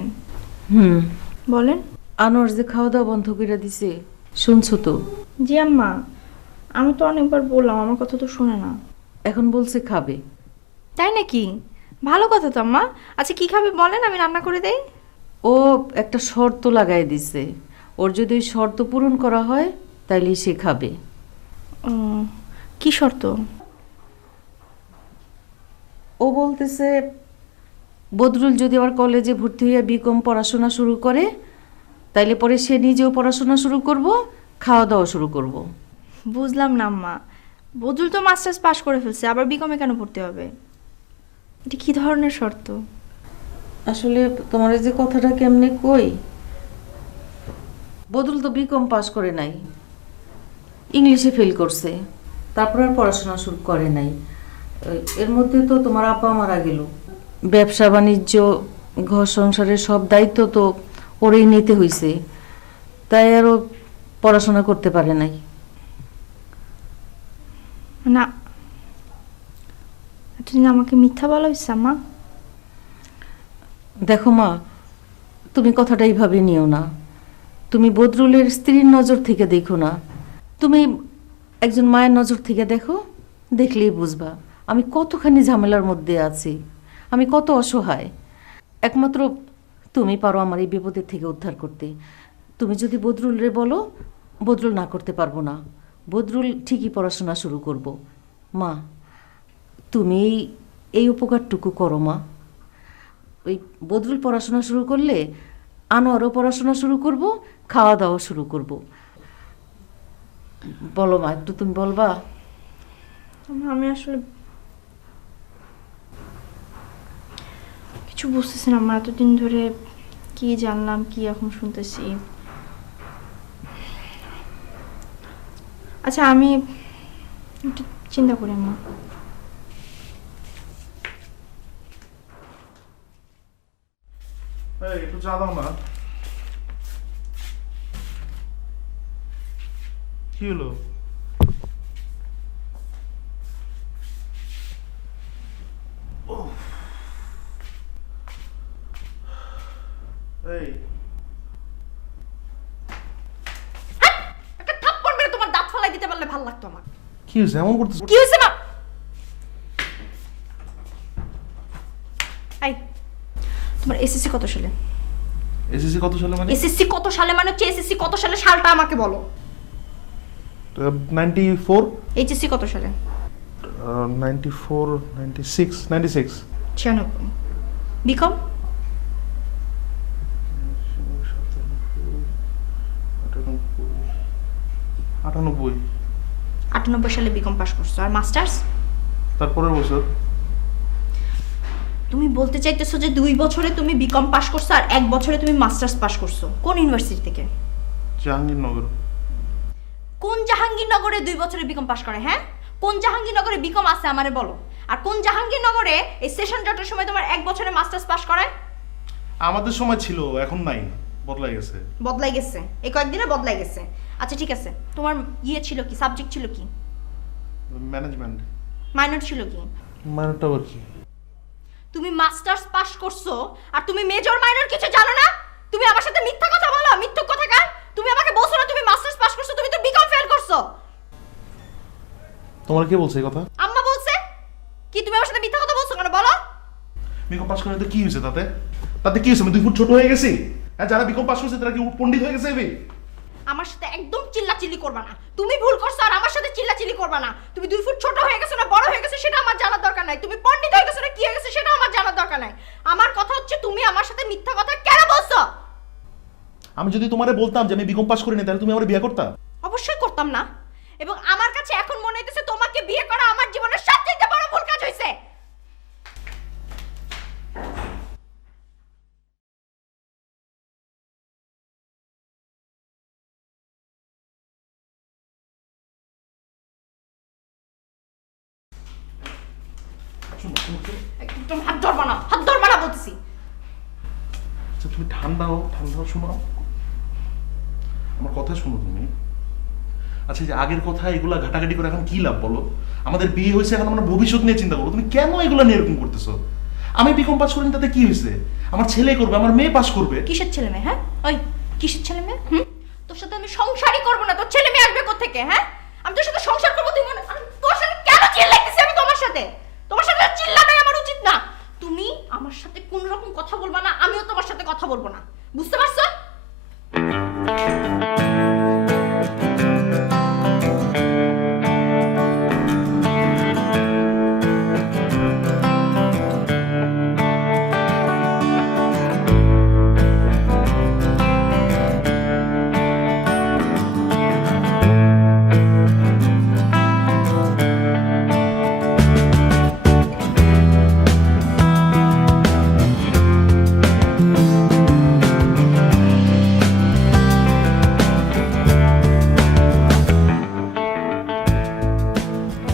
বলেন। আনোয়ার যে খাওয়া দাওয়া বন্ধ করে দিছে শুনছো তো? জি আম্মা, আমি তো অনেকবার বললাম, আমার কথা তো শোনে না। এখন বলছে খাবে। তাই নাকি? ভালো কথা তো আম্মা। আচ্ছা কি খাবে বলেন, আমি রান্না করে দেই। ও একটা শর্ত লাগাই দিছে, ওর যদি ওই শর্ত পূরণ করা হয় তাইলে সে খাবে। কি শর্ত? ও বলতেছে বদরুল যদি আবার কলেজে ভর্তি হইয়া বিকম পড়াশোনা শুরু করে তাইলে পরে সে নিজেও পড়াশোনা শুরু করব, খাওয়া দাওয়া শুরু করব। বুঝলাম না আম্মা, বদরুল তো মাস্টার্স পাস করে ফেলছে, আবার বিকমে কেন পড়তে হবে? এটা কি ধরনের শর্ত? আসলে তোমার যে কথাটা কেমনে কই, বদরুল তো বিকম পাস করে নাই, ইংলিশে ফেল করছে, তারপর আর পড়াশোনা শুরু করে নাই। এর মধ্যে তো তোমার আব্বা মারা গেল, ব্যবসা বাণিজ্য ঘর সংসারের সব দায়িত্ব তো ওরেই নিতে হইছে, তাই আরও পড়াশোনা করতে পারে নাই। না, এতদিন আমাকে মিথ্যা বলা হয়েছে আম্মা। দেখো মা, তুমি কথাটা এইভাবে নিও না। তুমি বদরুলের স্ত্রীর নজর থেকে দেখো না, তুমি একজন মায়ের নজর থেকে দেখো, দেখলেই বুঝবা আমি কতখানি ঝামেলার মধ্যে আছি, আমি কত অসহায়। একমাত্র তুমি পারো আমার এই বিপদের থেকে উদ্ধার করতে। তুমি যদি বদরুলরে বলো, বদরুল না করতে পারবো না, বদরুল ঠিকই পড়াশোনা শুরু করব। মা তুমি এই উপকারটুকু করো মা। ওই বদরুল পড়াশোনা শুরু করলে আনোয়ারও পড়াশোনা শুরু করব, খাওয়া দাওয়া শুরু করব। বলো মা, একটু তুমি বলবা? আমি আসলে কিছু বুঝতেছি না আম্মা, এতদিন ধরে কি জানলাম কি এখন শুনতেছি। আচ্ছা আমি একটু চিন্তা করি আম্মা। একটু চা দাও না। কি হলো? এই একটা থাপ্পড় মেরে তোমার দাঁত ফালাই দিতে পারলে ভালো লাগতো আমার। কি হয়েছে এমন করতেছ? কি হয়েছে না? এই তোমার এসএসসি কত সালে? এসএসসি কত সালে মানে? এসএসসি কত সালে মানে হচ্ছে এসএসসি কত সালে সালটা আমাকে বলো। 94। এইচএসসি কত সালে? 94 96 96। 96। বিকম? 98। 98 সালে বিকম পাস করছো। আর মাস্টার্স? তারপরের বছর। তুমি বলতে চাইতেছো যে 2 বছরে তুমি বিকম পাস করছো আর 1 বছরে তুমি মাস্টার্স পাস করছো। কোন ইউনিভার্সিটি থেকে? জাহাঙ্গীরনগর। কোন জাহাঙ্গীরনগরে 2 বছরে বিকম পাস করে? হ্যাঁ, কোন জাহাঙ্গীরনগরে বিকম আছে আমারে বলো। আর কোন জাহাঙ্গীরনগরে এই সেশন জটের সময় তোমার 1 বছরে মাস্টার্স পাস করে? আমাদের সময় ছিল, এখন নাই, বদলাই গেছে। বদলাই গেছে, এই কয়েকদিনে বদলাই গেছে। আচ্ছা ঠিক আছে, তোমার ইয়ে ছিল কি, সাবজেক্ট ছিল কি? ম্যানেজমেন্ট। মাইনর ছিল কি? মাইনরটা আবার কি? তুমি মাস্টার্স পাস করছো আর তুমি মেজর মাইনর কিছু জানো না? তুমি আমার সাথে মিথ্যা কথা বলো, মিথ্যুক কথাকার। তুমি আমাকে বলছো না তুমি মাস্টার্স পাস করছো, তুমি তো বিকম ফেল করছো। তোমার কে বলছে এই কথা? আম্মা বলছে। কি তুমি আমার সাথে মিথ্যা কথা বলছো কেন বলো? বিকম পাস করে তো কি হয়েছে তাতে? তাতে কি হয়েছে? আমি 2 ফুট ছোট হয়ে গেছি? হ্যাঁ, যারা বিকম পাস করছে তারা কি পণ্ডিত হয়ে গেছে? আমার সাথে একদম চিল্লাচিল্লি করবা না। তুমি ভুল করছো আর আমার সাথে চিল্লাচিল্লি করবা না। তুমি 2 ফুট ছোট হয়ে গেছো না বড় হয়ে গেছো সেটা আমার জানার দরকার নাই। তুমি পণ্ডিত হয়ে গেছো না কি হয়ে গেছো সেটা আমার জানার দরকার নাই। আমার কথা হচ্ছে তুমি আমার সাথে মিথ্যা কথা কেন বলছো? আমি যদি তোমারে বলতাম যে আমি বিকম পাস করিনি তাহলে তুমি আমার বিয়ে করতা? অবশ্যই করতাম না, এবং আমার কাছে এখন মনে হইতেছে তোমাকে বিয়ে করা আমার জীবনের সবচেয়ে বড় ভুল কাজ হয়েছে। একদম হাত ধরবা না, হাত ধরবা না বলতেছি। আচ্ছা তুমি ঠান্ডা হও, শোনো আমার কথা শোনো তুমি। আচ্ছা যে আগের কথা এগুলা ঘাটাঘাটি করে এখন কি লাভ বলো? আমাদের বিয়ে হয়েছে, এখন আমরা ভবিষ্যৎ নিয়ে চিন্তা করবো। তুমি কেন এগুলা নিয়ে এরকম করতেছো? আমি বিকম পাস করিনি তাতে কি হয়েছে? আমার ছেলে করবে, আমার মেয়ে পাস করবে। কিসের ছেলে মেয়ে? হ্যাঁ ওই কিসের ছেলে মেয়ে? তোর সাথে আমি সংসারই করবো না, তোর ছেলে মেয়ে আসবে কোত্থেকে? হ্যাঁ আমি তোর সাথে সংসার করবো, তুই মনে তোর সাথে কেন চিল্লাইতেছি? আমি তোমার সাথে চিল্লাটাই আমার উচিত না। তুমি আমার সাথে কোন রকম কথা বলবা না, আমিও তোমার সাথে কথা বলবো না, বুঝতে পারছো?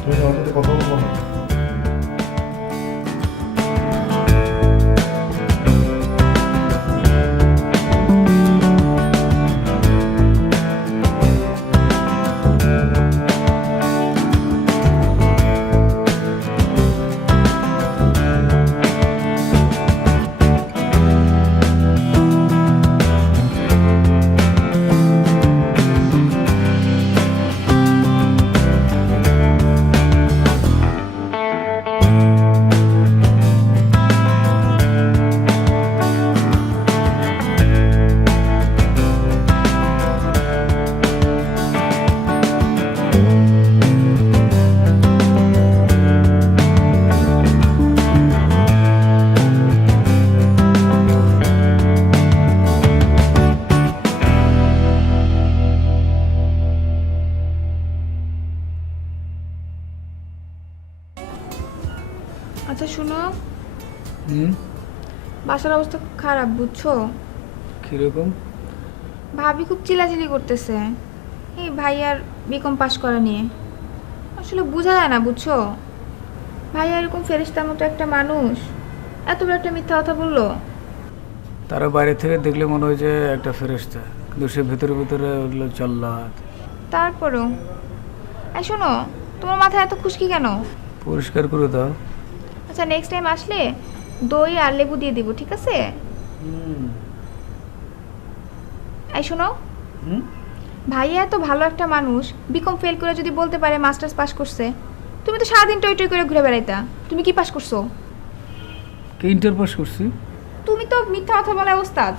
তুমি আমার সাথে কথা বলবো না? আচ্ছা শুনো, বাসার অবস্থা খুব খারাপ বুঝছো? কিরকম? ভাবি খুব চিল্লাচিল্লি করতেছে এই ভাইয়ার বিকম পাস করা নিয়ে। আসলে বোঝা যায় না বুঝছো, ভাইয়া এরকম ফেরেশতার মতো একটা মানুষ এত বড় একটা মিথ্যা কথা বললো। তারা বাইরে থেকে দেখলে মনে হয় যে একটা ফেরেশতা, কিন্তু সে ভেতরে ভেতরে হলো জল্লাদ। তারপরও এই শোনো, তোমার মাথায় এত খুশকি কেন? পরিষ্কার করে দাও। আচ্ছা নেক্সট টাইম আসলে দই আর লেবু দিয়ে দিব, ঠিক আছে? এই শোনো, ভাইয়া এত ভালো একটা মানুষ বিকম ফেল করে যদি বলতে পারে মাস্টার্স পাস করছে, তুমি তো সারাদিন টই টই করে ঘুরে বেড়াইতা। তুমি কি পাস করছো? কে ইন্টার পাস করছি? তুমি তো মিথ্যা কথা বলার ওস্তাদ।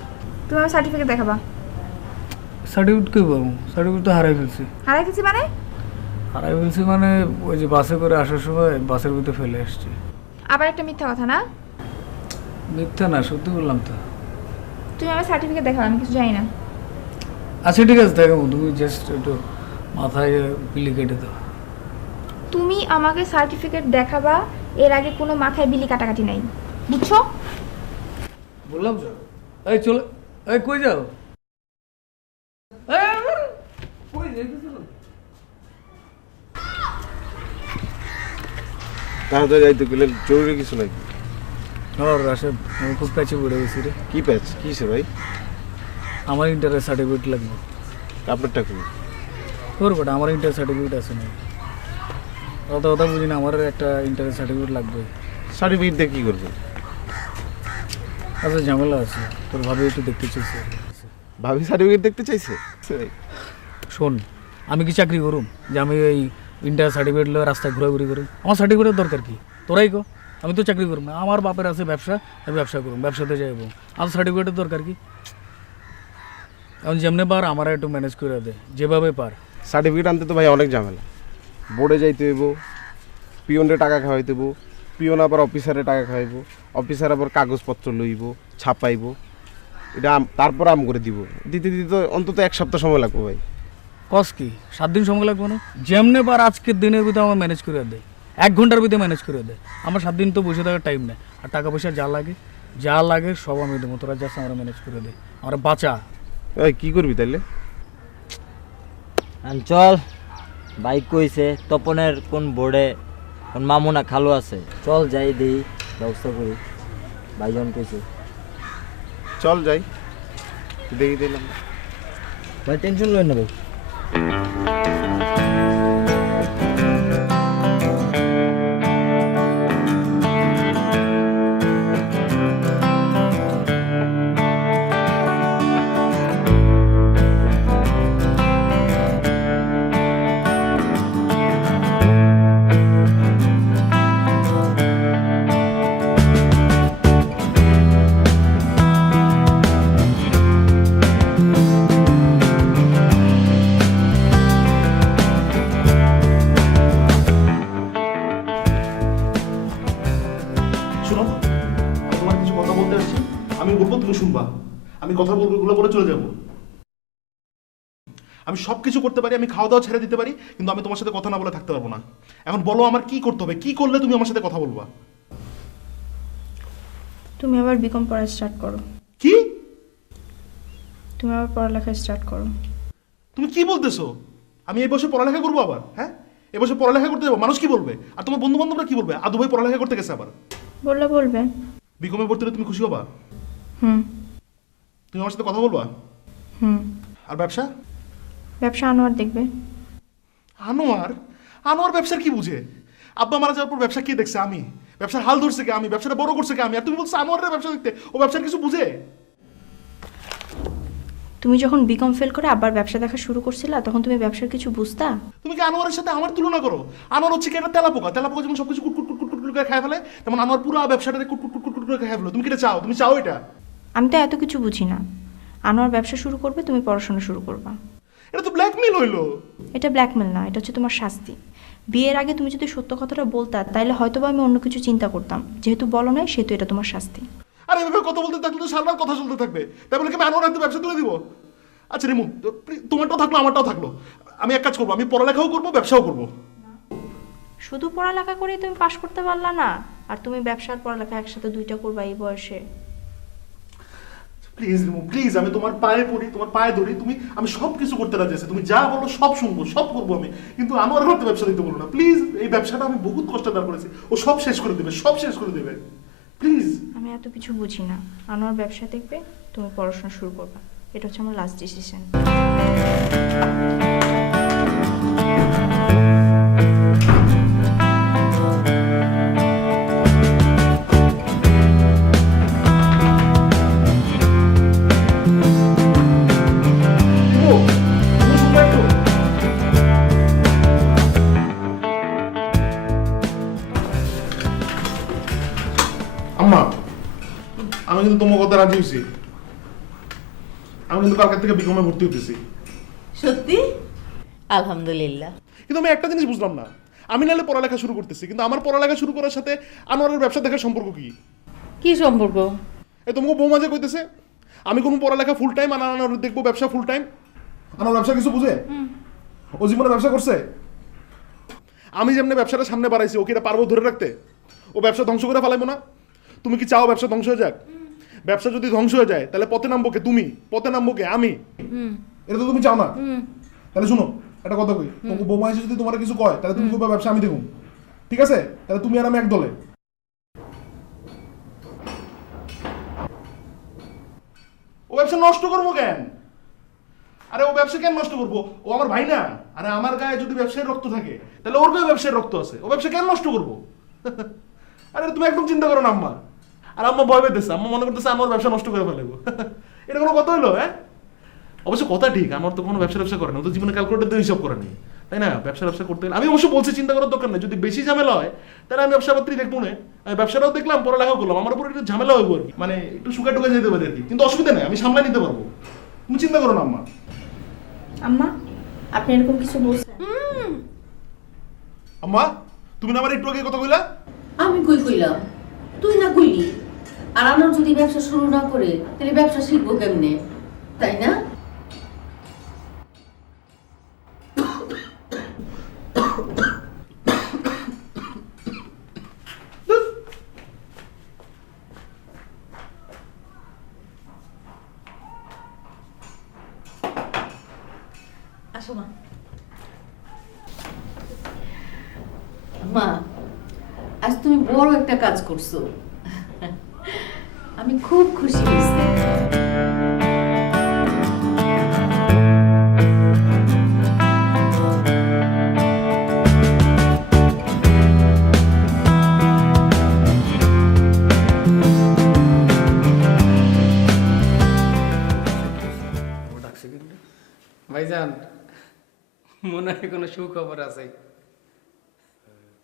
তুমি আমার সার্টিফিকেট দেখাবা। সার্টিফিকেট কই পাবো? সার্টিফিকেট তো হারাই ফেলছি। হারাই গেছি মানে? হারাই ফেলছি মানে ওই যে বাসে করে আসার সময় বাসের ভিতরে ফেলে আসছি। আবার একটা মিথ্যা কথা না? মিথ্যা না, সত্যি বললাম তো। তুমি আমার সার্টিফিকেট দেখাও, আমি কিছু জানি না। আচ্ছা ঠিক আছে দেখাবো, তুমি জাস্ট একটু মাথায় বিলি কেটে দাও। তুমি আমাকে সার্টিফিকেট দেখাবা, এর আগে কোনো মাথায় বিলি কাটাকাটি নাই, বুঝছো? বললাম তো। এই চলে, এই কই যাও? কই যাইতেছো? তাড়াতাড়ি যাইতে গেলে জরুরি কিছু নাকি? আর রাশেদ, আমি খুব প্যাচে পড়ে গেছি রে। কি প্যাচ? কিসে ভাই? আমার ইন্টারের সার্টিফিকেট লাগবে। আপনারটা কি? তোর বেটা আমার ইন্টার সার্টিফিকেট আছে না? অত কথা বুঝি না, আমার একটা ইন্টারের সার্টিফিকেট লাগবে। সার্টিফিকেট দিয়ে কী করবেন? আচ্ছা ঝামেলা আছে, তোর ভাবি একটু দেখতে চাইছে। ভাবি সার্টিফিকেট দেখতে চাইছে? শোন, আমি কি চাকরি করুম যে আমি এই ইন্টার সার্টিফিকেট লয়ে রাস্তায় ঘোরাঘুরি করি? আমার সার্টিফিকেটের দরকার কি? তোরাই কো। আমি তো চাকরি করুম না, আমার বাপের আছে ব্যবসা, আমি ব্যবসা করুম, ব্যবসাতে যাইব। আমার সার্টিফিকেটের দরকার কি? এখন যেমনি পার আমার একটু ম্যানেজ করে দে, যেভাবে পার। সার্টিফিকেট আনতে তো ভাই অনেক ঝামেলা। বোর্ডে যাইতে হইব, পিওনরে টাকা খাওয়াইতে হইব, পিওন আবার অফিসারে টাকা খাওয়াইব, অফিসার আবার কাগজপত্র লইব, ছাপাইব। এটা তারপর আম করে দিব, দিতে দিতে তো অন্তত 1 সপ্তাহ সময় লাগবে ভাই। কস কি 7 দিন সময় লাগবে না? যেমনে বার আজকের দিনের ভিতরে আমার ম্যানেজ করে দেয়, 1 ঘন্টার ভিতরে ম্যানেজ করে দেয়। আমার 7 দিন তো বসে থাকার টাইম নেই, আর টাকা পয়সা যা লাগে সব আমি দেবো, তোরা জাস্ট আমরা ম্যানেজ করে দে, আমরা বাঁচা। এই কি করবি তাইলে? চল, বাইক কইছে তপনের কোন বোর্ডে কোন মামুনা খালু আছে, চল যাই দেই ব্যবস্থা করি, ভাইজন কইছে। চল যাই, দেখি দিলাম ভাই, টেনশন লই না ভাই। শোনো, আমি তোমার কিছু কথা বলতে আসছি, আমি বলবো তুমি শুনবা, আমি কথা বলবো, এগুলো বলে চলে যাবো। আমি সব কিছু করতে পারি, আমি খাওয়া দাওয়া ছেড়ে দিতে পারি, কিন্তু আমি তোমার সাথে কথা না বলে থাকতে পারবো না। এখন বলো আমার কি করতে হবে, কি করলে তুমি আমার সাথে কথা বলবা? তুমি আবার বিকম পড়া স্টার্ট করো। কি? তুমি আবার পড়ালেখা স্টার্ট করো। তুমি কি বলতেছো? আমি এই বছর পড়ালেখা করবো আবার? হ্যাঁ, এই বছর পড়ালেখা করতে যাবো, মানুষ কি বলবে? আর তোমার বন্ধু বান্ধবরা কি বলবে? আদু ভাই পড়ালেখা করতে গেছে আবার। বলবে বিকমে পড়তে হলে তুমি খুশি হবা? হুম তুমি আমার সাথে কথা বলবা? হুম। আর ব্যবসা? ব্যবসা আনোয়ার দেখবে। আনোয়ার ব্যবসার কি বুঝে? আব্বা মারা যাওয়ার পর ব্যবসা কে দেখছে? আমি। ব্যবসার হাল ধরছে কে? আমি। ব্যবসাটা বড় করছে কে? আমি। আর তুমি বলছো আনোয়ারের ব্যবসা দেখতে, ও ব্যবসার কিছু বুঝে? তুমি যখন বিকম ফেল করে আবার ব্যবসা দেখা শুরু করছিলা, তখন তুমি ব্যবসার কিছু বুঝতা? তুমি কি আনোয়ারের সাথে আমার তুলনা করো? আনোয়ার হচ্ছে কি একটা তেলাপোকা যেমন সবকিছু কুটকুট কুটকুট কুটকুট করে খায় ফেলে, তেমন আনোয়ার পুরো ব্যবসাটাকে কুটকুট কুটকুট কুটকুট করে খায় ফেলো। তুমি কি এটা চাও? তুমি চাও এটা? আমি তো এত কিছু বুঝি না। আনোয়ার ব্যবসা শুরু করবে, তুমি পড়াশোনা শুরু করবা। এটা তো ব্ল্যাকমেল হইলো। এটা ব্ল্যাকমেল না, এটা হচ্ছে তোমার শাস্তি। বিয়ের আগে তুমি যদি সত্য কথাটা বলতা, তাইলে হয়তোবা আমি অন্য কিছু চিন্তা করতাম। যেহেতু বলো নাই, সেহেতু এটা তোমার শাস্তি। আর এভাবে কথা বলতে থাকলে তো সারাবার কথা চলতে থাকবে। তাই বলে কি আমি আনোয়ার হাতে ব্যবসা তুলে দিব? আচ্ছা রিমু, তোমারটাও থাকলো আমারটাও থাকলো, আমি এক কাজ করবো, আমি পড়ালেখাও করবো, ব্যবসাও করবো। শুধু পড়ালেখা করে তুমি পাশ করতে পারলা না, আর তুমি ব্যবসা আর পড়ালেখা একসাথে দুইটা করবা এই বয়সে? প্লিজ রিমু, প্লিজ, আমি তোমার পায়ে পড়ি, তোমার পায়ে ধরি, আমি সব কিছু করতে রাজি আছি, তুমি যা বলো সব শুনবো, সব করবো আমি, কিন্তু আনোয়ার হাতে ব্যবসা দিতে বলো না প্লিজ। এই ব্যবসাটা আমি বহুত কষ্ট দাঁড় করেছি, ও সব শেষ করে দেবে, সব শেষ করে দেবে, প্লিজ। আমি এত কিছু বুঝি না। আনোয়ার ব্যবসা দেখবে, তুমি পড়াশোনা শুরু করবা। এটা হচ্ছে আমার লাস্ট ডিসিশন। আম্মা, আমি কিন্তু তোমার কথা রাজি হয়েছি, আমি কিন্তু কালকের থেকে বিকমে ভর্তি হতেছি। সত্যি? আলহামদুলিল্লাহ। কিন্তু আমি একটা জিনিস বুঝলাম না, আমি নাহলে পড়ালেখা শুরু করতেছি, কিন্তু আমার পড়ালেখা শুরু করার সাথে আনোয়ারের ব্যবসা দেখার সম্পর্ক কি? কি সম্পর্ক? এই তোমাকে বৌমা যে কইতেছে আমি কোনো পড়ালেখা ফুল টাইম, আনোয়ার দেখবো ব্যবসা ফুল টাইম। আনোয়ার ব্যবসা কিছু বুঝে? ও জীবনে ব্যবসা করছে? আমি যেমনি ব্যবসাটা সামনে বাড়াইছি, ওকে এটা পারবো ধরে রাখতে? ও ব্যবসা ধ্বংস করে ফেলাইবো না? তুমি কি চাও ব্যবসা ধ্বংস হয়ে যাক? ব্যবসা যদি ধ্বংস হয়ে যায়, তাহলে পথে নামবো কে? তুমি। পথে নামবো কে? আমি। এটা তো তুমি চাও না। তাহলে শুনো, একটা কথা কই, তোমাকে বৌমা এসে যদি তোমার কিছু কয়, তাহলে তুমি কইবা ব্যবসা আমি দেখুন, ঠিক আছে? তাহলে তুমি আর আমি এক দলে। ও ব্যবসা নষ্ট করবো কেন? আরে ও ব্যবসা কেন নষ্ট করবো? ও আমার ভাই না? আরে আমার গায়ে যদি ব্যবসায় রক্ত থাকে, তাহলে ওর গায়ে ব্যবসায় রক্ত আছে, ও ব্যবসা কেন নষ্ট করবো? আরে তুমি একদম চিন্তা করো না আম্মা। আর আম্মা ভয় পেতেছে, আম্মা মনে করতেছে আমার ব্যবসা নষ্ট করে ফেলবো। এটা কোনো কথা হইলো? হ্যাঁ, অবশ্য কথা ঠিক, আমার তো কোনো ব্যবসা করে না, ও তো জীবনে ক্যালকুলেটর দিয়ে হিসাব করে নেই, তাই না? ব্যবসা করতে গেলে আমি অবশ্য বলছি চিন্তা করার দরকার নেই, যদি বেশি ঝামেলা হয় তাহলে আমি ব্যবসা পাত্রী দেখবো না, আমি ব্যবসাটাও দেখলাম, পড়ালেখাও করলাম, আমার উপর একটু ঝামেলা হইব আর কি, মানে একটু শুকা টুকা যেতে পারে আর কি, কিন্তু অসুবিধা নেই, আমি সামলাই নিতে পারবো, তুমি চিন্তা করো না আম্মা। আম্মা, আপনি এরকম কিছু বলছেন? আম্মা, তুমি না আমার একটু আগে কথা কইলা? আমি কই কইলাম? তুই না কইলি? আর আনোয়ার যদি ব্যবসা শুরু না করে তাহলে ব্যবসা শিখবো কেমনে, তাই না? আসো মা। মা, আজ তুমি বড় একটা কাজ করছো, আমি খুব খুশি হয়েছি। ভাইজান, মনে হয় কোনো সুখবর আছে।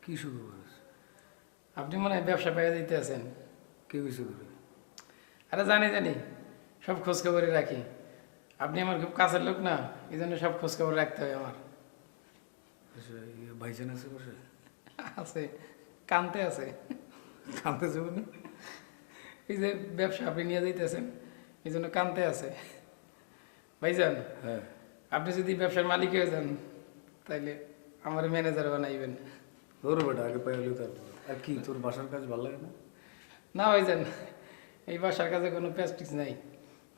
কি শুরু করিস? আপনি মনে হয় ব্যবসা পেয়ে দিতে আছেন। কে কিছু করে? আরে জানি সব খোঁজ খবরই রাখি। আপনি আমার খুব কাছের লোক না, এই জন্য সব খোঁজ খবর রাখতে হয় আমার। ভাইজান আছে বসে? আছে, কানতে আছে। কানতে যাবো না? এই যে ব্যবসা আপনি নিয়ে যাইতেছেন, এই জন্য কানতে আছে। ভাইজান, হ্যাঁ, আপনি যদি ব্যবসার মালিক হয়ে যান তাইলে আমার ম্যানেজার বানাইবেন। তোর বেটা আগে পাইলে তারপর। আর কি তোর বাসার কাজ ভালো লাগে না? না ভাইজান, এই বাসার কাছে কোনো প্যাস্টিস নাই।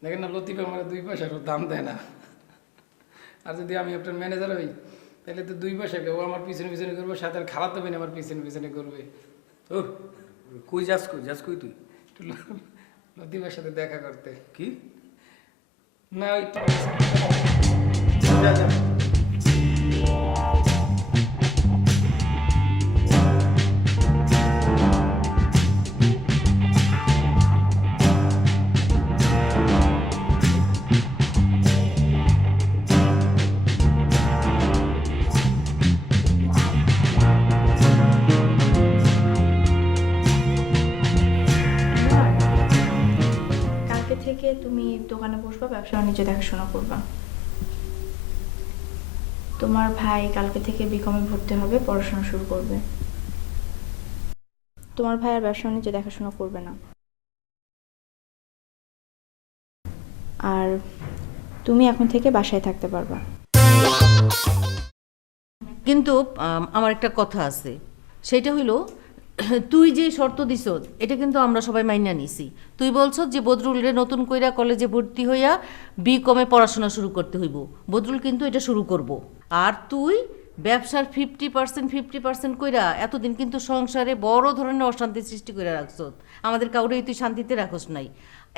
দেখেন না, লতিফ আমার 2 পয়সারও দাম দেয় না। আর যদি আমি আপনার ম্যানেজার হই তাহলে তো 2 পয়সা ও আমার পিছনে পিছনে করবো, সাথে আর খালাতো বোন আমার পিছনে পিছনে করবে। ও কই যাস কই তুই? একটু লতিফের সাথে দেখা করতে। কি? না ওই যা যা। কালকে থেকে তুমি দোকানে বসবা, ব্যবসা বাণিজ্য দেখাশোনা করবা। তোমার ভাই কালকে থেকে বিকমে ভর্তি হবে, পড়াশোনা শুরু করবে। তোমার ভাই আর ব্যবসা বাণিজ্য দেখাশোনা করবে না। আর তুমি এখন থেকে বাসায় থাকতে পারবা। কিন্তু আমার একটা কথা আছে, সেটা হইল তুই যে শর্ত দিছ এটা কিন্তু আমরা সবাই মাইনা নিছি। তুই বলছ যে বদরুলরে নতুন কইরা কলেজে ভর্তি হইয়া বিকমে পড়াশোনা শুরু করতে হইব। বদরুল কিন্তু এটা শুরু করব। আর তুই ব্যবসার 50% কইরা এতদিন কিন্তু সংসারে বড় ধরনের অশান্তি সৃষ্টি করে রাখছ। আমাদের কাউরেই তুই শান্তিতে রাখস নাই।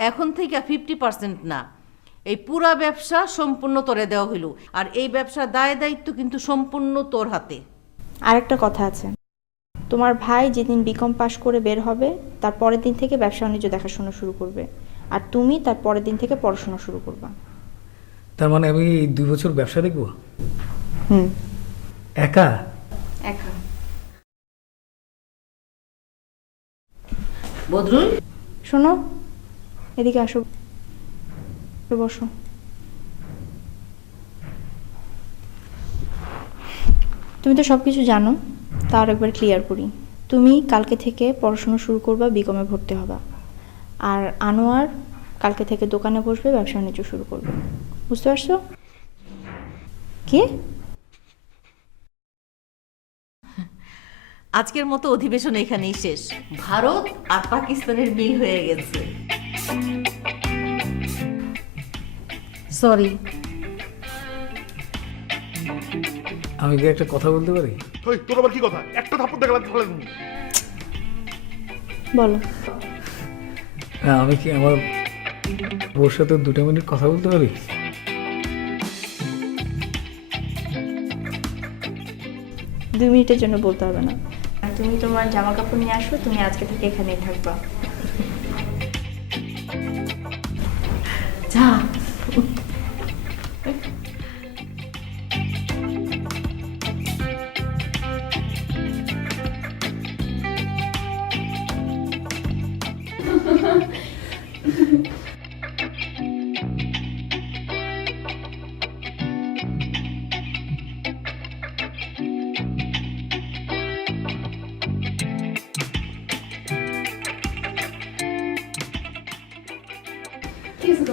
এখন থেকে 50% না, এই পুরা ব্যবসা সম্পূর্ণ তোরে দেওয়া হইল। আর এই ব্যবসার দায় দায়িত্ব কিন্তু সম্পূর্ণ তোর হাতে। আরেকটা কথা আছে, তোমার ভাই যেদিন বিকম পাশ করে বের হবে তার পরের দিন থেকে ব্যবসা বাণিজ্য দেখাশোনা শুরু করবে, আর তুমি তার পরের দিন থেকে পড়াশোনা শুরু করবা। তার মানে আমি 2 বছর ব্যবসা দেখবো? একা। বদরুল, শোনো, এদিকে আসো, বসো। তুমি তো সব কিছু জানো, তা আর একবার ক্লিয়ার করি। তুমি কালকে থেকে পড়াশোনা শুরু করবা, বিকমে ভর্তি হবা। আর আনোয়ার কালকে থেকে দোকানে বসবে, ব্যবসা বাণিজ্য শুরু করবে। বুঝতে পারছো কি? আজকের মতো অধিবেশন এখানেই শেষ। ভারত আর পাকিস্তানের মিল হয়ে গেছে। সরি। আমি কি একটা কথা বলতে পারি? ওই তোর আবার কি কথা? একটা থাপ্পড় দেখালাম তাহলে বলো। হ্যাঁ, আমি কি আমার বউর সাথে 2 মিনিট কথা বলতে পারি? 2 মিনিটের জন্য বলতে হবে না। তুমি তোমার জামা কাপড় নিয়ে আসো, তুমি আজকে থেকে এখানেই থাকবা। যা।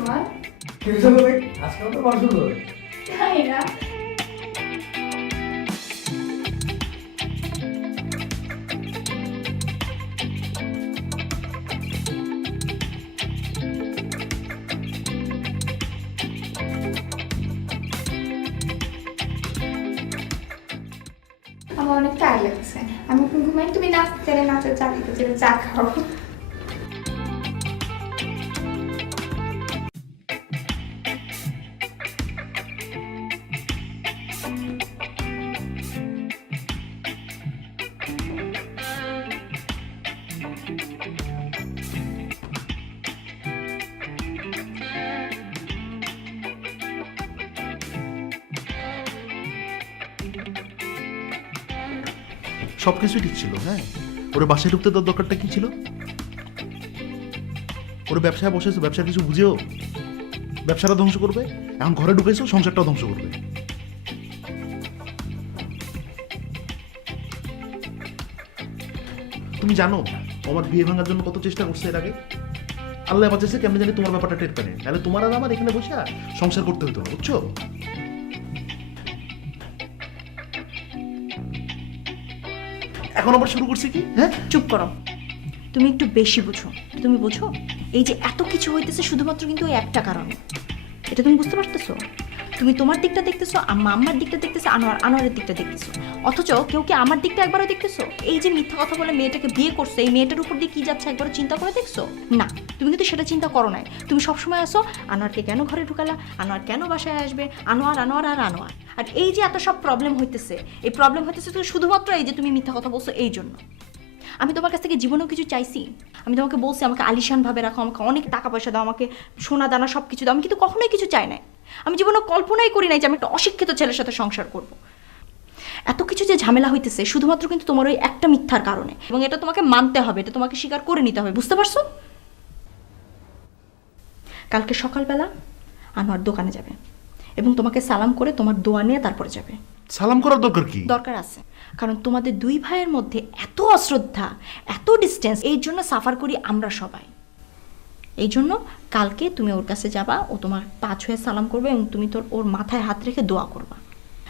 তোমার? আজকাল তো বড় শুরু তাই না? আমার অনেক টায়ার লাগছে, আমি এখন ঘুমাই। তুমি নাচতে চাইলে নাচো, চা দিতে চাইলে চা খাও। সব কিছুই ঠিক ছিল, হ্যাঁ। ওরে বাসায় ঢুকতে তোর দরকারটা কি ছিল? ওরে ব্যবসায় বসেছো, ব্যবসার কিছু বুঝেও ব্যবসাটা ধ্বংস করবে। এখন ঘরে ঢুকেছো, সংসারটাও ধ্বংস করবে। তুমি জানো আমার বিয়ে ভাঙার জন্য কত চেষ্টা করছে এর আগে? আল্লাহ বাঁচাচ্ছে কেমন জানি তোমার ব্যাপারটা টের পারে, তাহলে তোমার আর আমার এখানে বসে সংসার করতে হতো না, বুঝছো? এখন আবার শুরু করছে কি? হ্যাঁ, চুপ করো, তুমি একটু বেশি বুঝো। তুমি বুঝো এই যে এত কিছু হইতেছে শুধুমাত্র কিন্তু ওই একটা কারণে। এটা তুমি বুঝতে পারতেছো? তুমি তোমার দিকটা দেখতেছো, আম্মার দিকটা দেখতেছো, আনোয়ারের দিকটা দেখতেছো, অথচ কেউ কি আমার দিকটা একবারও দেখতেছো? এই যে মিথ্যা কথা বলে মেয়েটাকে বিয়ে করছে, এই মেয়েটার উপর দিয়ে কি যাচ্ছে একবারও চিন্তা করে দেখছো? না, তুমি কিন্তু সেটা চিন্তা করো নাই। তুমি সবসময় আসো আনোয়ারকে কেন ঘরে ঢুকালা, আনোয়ার কেন বাসায় আসবে, আনোয়ার আনোয়ার আর আনোয়ার। আর এই যে এত সব প্রবলেম হইতেছে, এই প্রবলেম হইতেছে তো শুধুমাত্র এই যে তুমি মিথ্যা কথা বলছো এই জন্য। আমি তোমার কাছ থেকে জীবনেও কিছু চাইছি? আমি তোমাকে বলছি আমাকে আলিশানভাবে রাখো, আমাকে অনেক টাকা পয়সা দাও, আমাকে সোনা দানা সব কিছু দাও, আমি কিন্তু কখনোই কিছু চাই নাই। আমি জীবনে কল্পনাই করি নাই যে আমি একটা অশিক্ষিত ছেলের সাথে সংসার করব। এত কিছু যে ঝামেলা হইতেছে শুধুমাত্র কিন্তু তোমার ওই একটা মিথ্যার কারণে, এবং এটা তোমাকে মানতে হবে, এটা তোমাকে স্বীকার করে নিতে হবে, বুঝতে পারছো? কালকে সকালবেলা আনোয়ার দোকানে যাবে এবং তোমাকে সালাম করে তোমার দোয়া নিয়ে তারপরে যাবে। সালাম করার দরকার কি? দরকার আছে, কারণ তোমাদের দুই ভাইয়ের মধ্যে এত অশ্রদ্ধা, এত ডিস্টেন্স, এই জন্য সাফার করি আমরা সবাই। এই জন্য কালকে তুমি ওর কাছে যাবা, ও তোমার পা ছুঁয়ে সালাম করবে এবং তুমি ওর মাথায় হাত রেখে দোয়া করবা।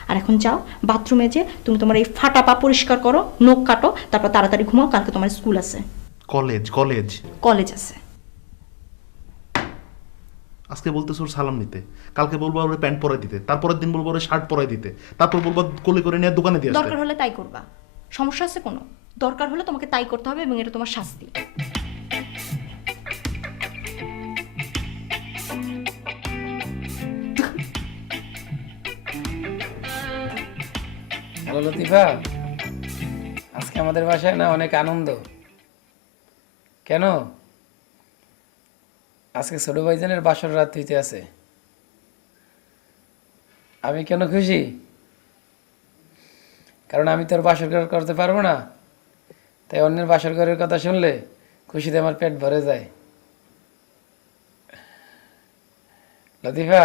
আর এখন যাও বাথরুমে যে তুমি তোমার এই ফাটা পা পরিষ্কার করো, নখ কাটো, তারপর তাড়াতাড়ি ঘুমাও, কালকে তোমার স্কুল আছে। কলেজ আছে। আজকে বলতেছো ওর সালাম নিতে, কালকে বলবো ওর প্যান্ট পরাই দিতে, তারপরের দিন বলবো ওর শার্ট পরাই দিতে, তারপর বলবো কোলে করে নিয়ে দোকানে দিয়ে আসতে। দরকার হলে তাই করবা, সমস্যা আছে কোনো? দরকার হলে তোমাকে তাই করতে হবে এবং এটা তোমার শাস্তি। হ্যালো লতিফা, আজকে আমাদের বাসায় না অনেক আনন্দ। কেন? আজকে ছোট ভাইজানের বাসর রাত হইতে আছে। আমি কেন খুশি? কারণ আমি তোর বাসর ঘর করতে পারবো না, তাই অন্যের বাসর ঘরের কথা শুনলে খুশিতে আমার পেট ভরে যায়। লতিফা,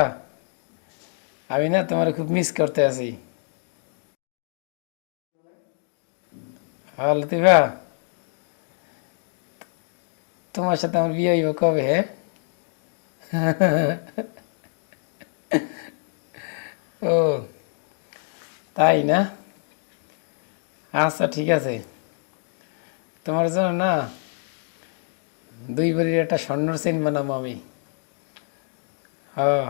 আমি না তোমার খুব মিস করতে আছি। হ্যাঁ লতিফা, তোমার সাথে আমার বিয়ে হইব কবে? হ্যাঁ, ও তাই না? আচ্ছা ঠিক আছে, তোমার জন্য না 2 ভরির একটা স্বর্ণর চেইন বানাবো আমি। হ্যাঁ,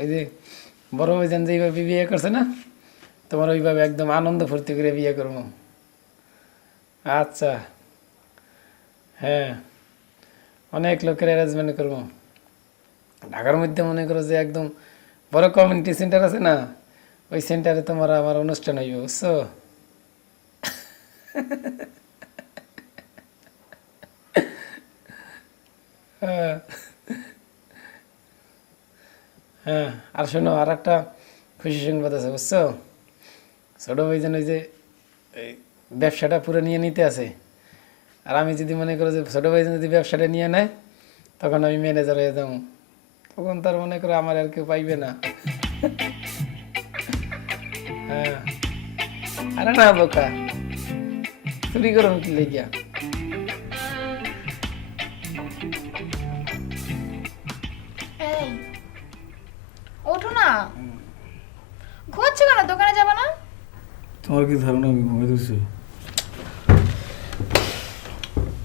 ওই যে বড় ভাইজান যেইভাবে বিয়ে করছে না, তোমার ওইভাবে একদম আনন্দ ফুর্তি করে বিয়ে করবো। আচ্ছা, হ্যাঁ, অনেক লোকের অ্যারেঞ্জমেন্ট করবো। ঢাকার মধ্যে মনে করো যে একদম বড় কমিউনিটি সেন্টার আছে না, ওই সেন্টারে তোমার আমার অনুষ্ঠান হইব, বুঝছো? হ্যাঁ, আর শোনো, আর একটা খুশি সংবাদ আছে, বুঝছো? ছোট ভাইজান ওই যে ব্যবসাটা পুরো নিয়ে নিতে আছে, আর আমি যদি মনে করো যে ছোট ভাইজান যদি ব্যবসাটা নিয়ে নেয়, তখন আমি ম্যানেজার হয়ে যাবো, তখন তার মনে করো আমার আর কেউ পাইবে না। হ্যাঁ, আরে না বোকা, চুরি করুন কি লেগিয়া? এই ওঠো না, ঘুমাচ্ছো কেন? দোকানে যাবা না? তোমার কি ধারণা আমি ঘুমাইতেছি?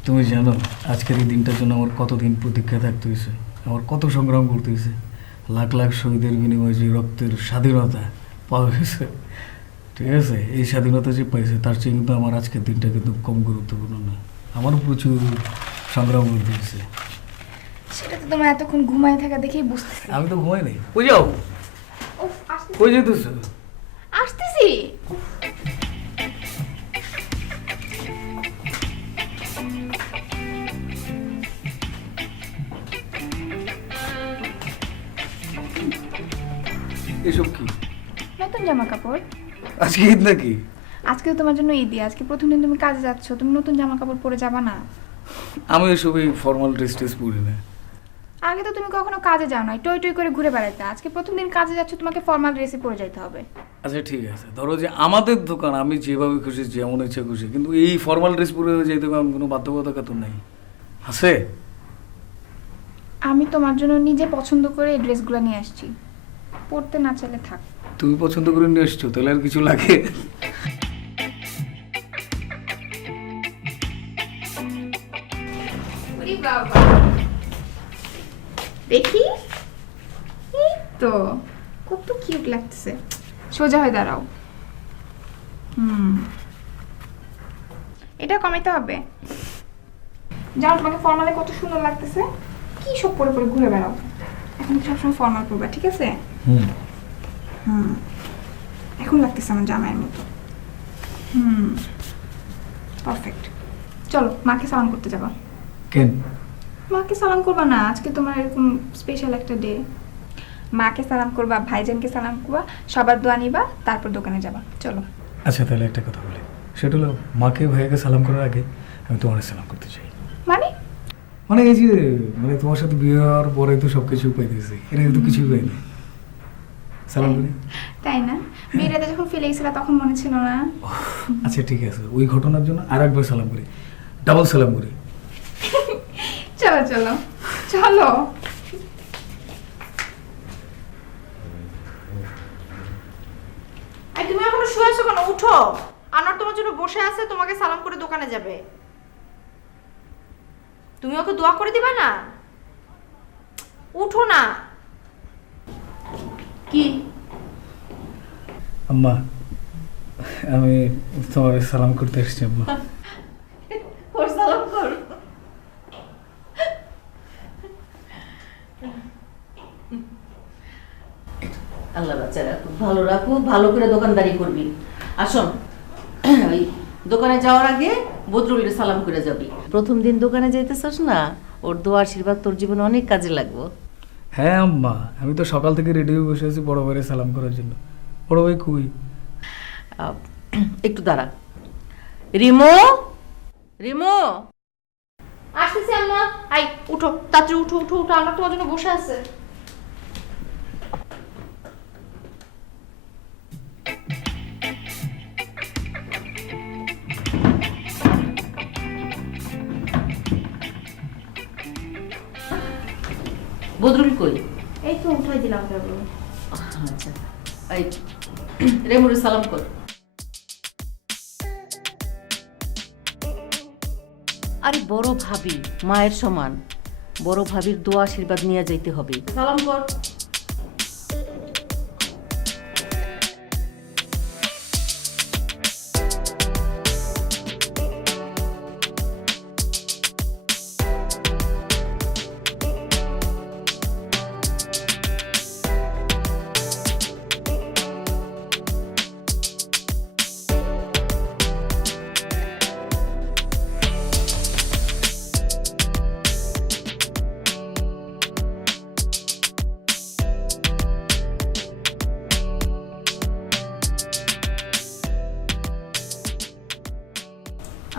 তুমি জানো আজকের এই দিনটার জন্য আমার কতদিন প্রতীক্ষা থাকতে হয়েছে, আমার কত সংগ্রাম করতে হয়েছে। লাখ লাখ শহীদের বিনিময়ে যে রক্তের স্বাধীনতা পাওয়া গেছে, ঠিক আছে, এই স্বাধীনতা যে পাইছে তার চেয়ে কিন্তু আমার আজকের দিনটা কিন্তু কম গুরুত্বপূর্ণ না। আমারও প্রচুর সংগ্রাম করতে হয়েছে। সেটা তো তোমার এতক্ষণ ঘুমায় থাকা দেখেই বুঝতেছি। আমি তো ঘুমাই নাই। কই যাও? উফ, আসতেছি। কই যেতেছো? আসতেছি। এসব কি? নতুন জামা কাপড়। আজকে ঈদ নাকি? আজকে তো তোমার জন্য ঈদই, আজকে প্রথম দিন তুমি কাজে যাচ্ছ, তুমি নতুন জামা কাপড় পরে যাবা না? আমি এসবই ফর্মাল ড্রেস টেস পরি না। আগে তো তুমি কখনো কাজে যাও না, টই টই করে ঘুরে বেড়াইতে, আজকে প্রথম দিন কাজে যাচ্ছ, তোমাকে ফর্মাল ড্রেসে পরে যাইতে হবে। আচ্ছা ঠিক আছে, ধরো যে আমাদের দোকান, আমি যেভাবে খুশি যেমন ইচ্ছা খুশি, কিন্তু এই ফর্মাল ড্রেস পরে যেতে হবে কোনো বাধ্যবাধকতা তো নাই, আছে? আমি তোমার জন্য নিজে পছন্দ করে এই ড্রেসগুলো নিয়ে আসছি, পরতে না চাইলে থাক। তুমি পছন্দ করে নিয়ে এসছো, তাহলে আর কিছু লাগে? দেখি, এই তো কত কিউট লাগতেছে। সোজা হয়ে দাঁড়াও। এটা কমাইতে হবে। যাও, তোমাকে ফর্মালে কত সুন্দর লাগতেছে, কি সব পরে পরে ঘুরে বেড়াও। এখন সবসময় ফর্মাল পরবা, ঠিক আছে? এখন লাগতেছে আমার জামাইয়ের মতো। পারফেক্ট। চলো মাকে সালাম করতে যাবা। কেন? মাকে সালাম করবা না, আজকে তোমার এরকম স্পেশাল একটা ডে। মাকে সালাম করবা, ভাইজানকে সালাম করবা, সবার দোয়া নিবা, তারপর দোকানে যাবা। চলো। আচ্ছা তাহলে একটা কথা বলি, সেটা হলো মাকে ভাইয়াকে সালাম করার আগে আমি তোমার সালাম করতে চাই। মানে? মানে এই যে মানে তোমার সাথে বিয়ে হওয়ার পরে তো সব কিছু পাইতেছি, এটা কিন্তু কিছুই পাইনি। সালাম করি। তাই না? বিয়েটাতে যখন ফেলে গেছিলা তখন মনে ছিল না? আচ্ছা ঠিক আছে, ওই ঘটনার জন্য আর একবার সালাম করি, ডাবল সালাম করি। চলো চলো চলো। তুমি এখনো শুয়ে আছো কেন? উঠো, আনোয়ার তোমার জন্য বসে আছে, তোমাকে সালাম করে দোকানে যাবে। তুমি ওকে দোয়া করে দিবা না? উঠো না। কি? আম্মা, আমি তোমার সালাম করতে এসেছি আম্মা। ওর সালাম কর। আল্লাহ বাচ্চা রাখুক, ভালো রাখুক, ভালো করে দোকানদারি করবি। আসুন, ওই দোকানে যাওয়ার আগে বদরুলের সালাম করে যাবি। প্রথম দিন দোকানে যাইতেছস না, ওর দোয়া আশীর্বাদ তোর জীবনে অনেক কাজে লাগবো। হ্যাঁ আম্মা, আমি তো সকাল থেকে রেডি হয়ে বসে আছি বড় ভাইয়ের সালাম করার জন্য। বড় ভাই কই? একটু দাঁড়া। রিমো, রিমো, আসতেছি আম্মা। আই উঠো, তাড়াতাড়ি উঠো উঠো উঠো, আনোয়ার তোমার জন্য বসে আছে। বদরুল কই? এই তো উঠাই দিলাম। আচ্ছা, এই রেমুরে সালাম কর। আরে বড় ভাবি, মায়ের সমান, বড় ভাবির দোয়া আশীর্বাদ নিয়ে যাইতে হবে। সালাম কর।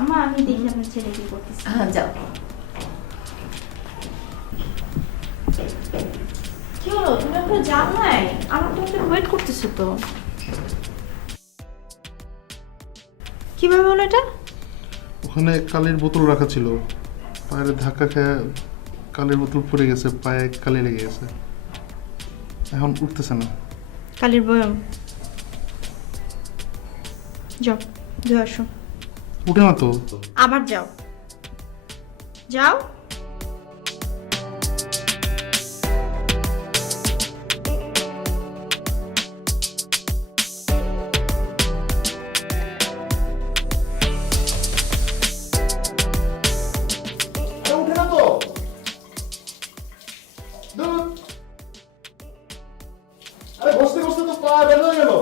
আম্মা আমি দেখি আপনার ছেলে কি করতেছে। হ্যাঁ যাও। কি হলো, তুমি এখনো যাও নাই? আমার তোমাকে ওয়েট করতেছে তো। কিভাবে হলো এটা? ওখানে কালির বোতল রাখা ছিল, পায়ের ধাক্কা খেয়ে কালির বোতল পড়ে গেছে, পায়ে কালি লেগে গেছে, এখন উঠতেছে না। কালির বয়ম যাও, ধুয়ে আসো। উঠে না তো। আবার যাও, যাও। উঠে না তো। আরে বসতে বসতে তো পা বের হয়ে গেল।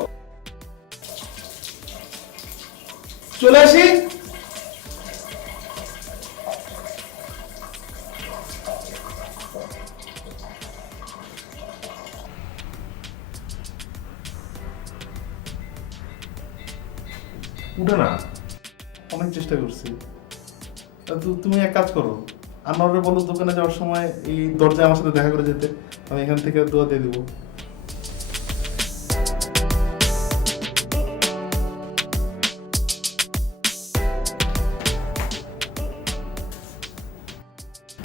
চলে আসি। উঠে না, অনেক চেষ্টা করছি। তুমি এক কাজ করো, আনোয়ারে বলো দোকানে যাওয়ার সময় এই দরজায় আমার সাথে দেখা করে যেতে, আমি এখান থেকে দোয়া দিয়ে দেবো।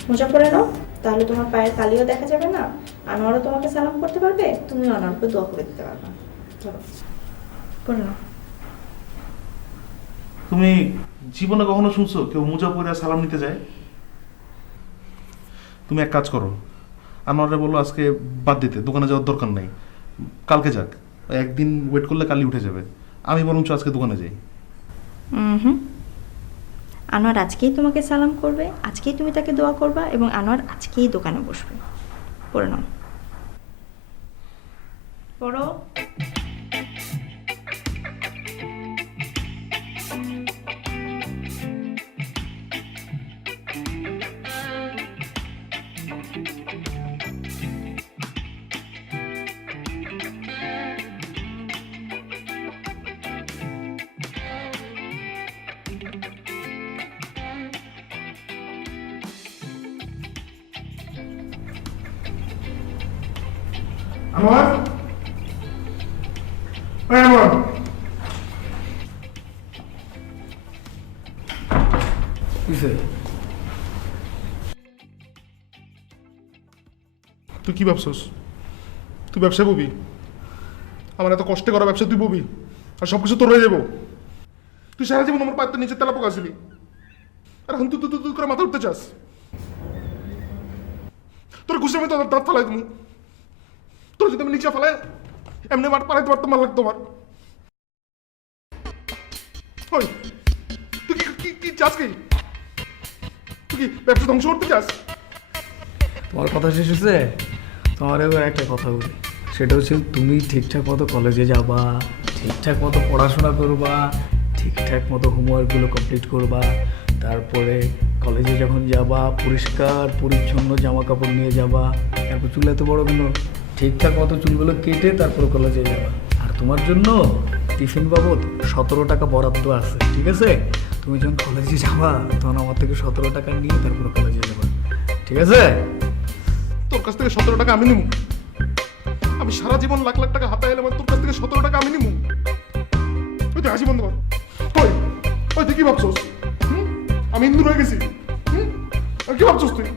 মোজা পরে নাও, তাহলে তোমার পায়ের কালিও দেখা যাবে না, আনোয়ারও তোমাকে সালাম করতে পারবে, তুমি আনোয়ারকে দোয়া করে দিতে পারবে। চলো পরে নাও। তুমি জীবনে কখনো শুনছো কেউ মোজা পরে সালাম নিতে যায়? তুমি এক কাজ করো, আনোয়ারে বলো আজকে বাদ দিতে, দোকানে যাওয়ার দরকার নাই, কালকে যাক, একদিন ওয়েট করলে কালি উঠে যাবে। আমি বরঞ্চ আজকে দোকানে যাই। আনোয়ার আজকেই তোমাকে সালাম করবে, আজকেই তুমি তাকে দোয়া করবা, এবং আনোয়ার আজকেই দোকানে বসবে। পড়ে নাও, পড়ো। আনোয়ার, এই আনোয়ার, তুই কি ভাবছস? তুই ব্যবসা ববি? আমার এত কষ্ট করা ব্যবসা তুই ববি আর সবকিছু তোর হয়ে যাবো? তুই সারা জীবন আমার পায়ের নিচে তেলা পোকা ছিলি, আর এখন তুই তুই তুই করে মাথা উঠতে চাস? তোর ঘুষে আমি তোর দাঁত ফালাই তুমি, তোর যদি আমি নিচে ফেলাই এমনি মাঠ পালাইতে পারতাম, ভালো লাগতো আমার। তুই কি কি চাস? কি তুই কি ব্যবসা ধ্বংস করতে চাস? তোমার কথা শেষ হয়েছে? তোমার এবার একটা কথা বলি, সেটা হচ্ছে তুমি ঠিকঠাক মতো কলেজে যাবা, ঠিকঠাক মতো পড়াশোনা করবা, ঠিকঠাক মতো হোমওয়ার্কগুলো কমপ্লিট করবা, তারপরে কলেজে যখন যাবা পরিষ্কার পরিচ্ছন্ন জামা কাপড় নিয়ে যাবা, তারপর চুল এত বড় কেন? ঠিকঠাক মতো চুলগুলো কেটে তারপর কলেজে যাবা। আর তোমার জন্য টিফিন বাবদ 17 টাকা বরাদ্দ আছে, ঠিক আছে? তুমি যখন কলেজে যাবা তখন আমার থেকে 17 টাকা নিয়ে তারপর কলেজে যাবা, ঠিক আছে? তোর কাছ থেকে 17 টাকা আমি নিবো? আমি সারা জীবন লাখ লাখ টাকা হাতায় এলাম, তোর কাছ থেকে 17 টাকা আমি নিবো? ওই তুই হাসি বন্ধ কর। ওই তুই কি ভাবছস? আমি হিন্দু হয়ে গেছি? আর কি ভাবছস তুই?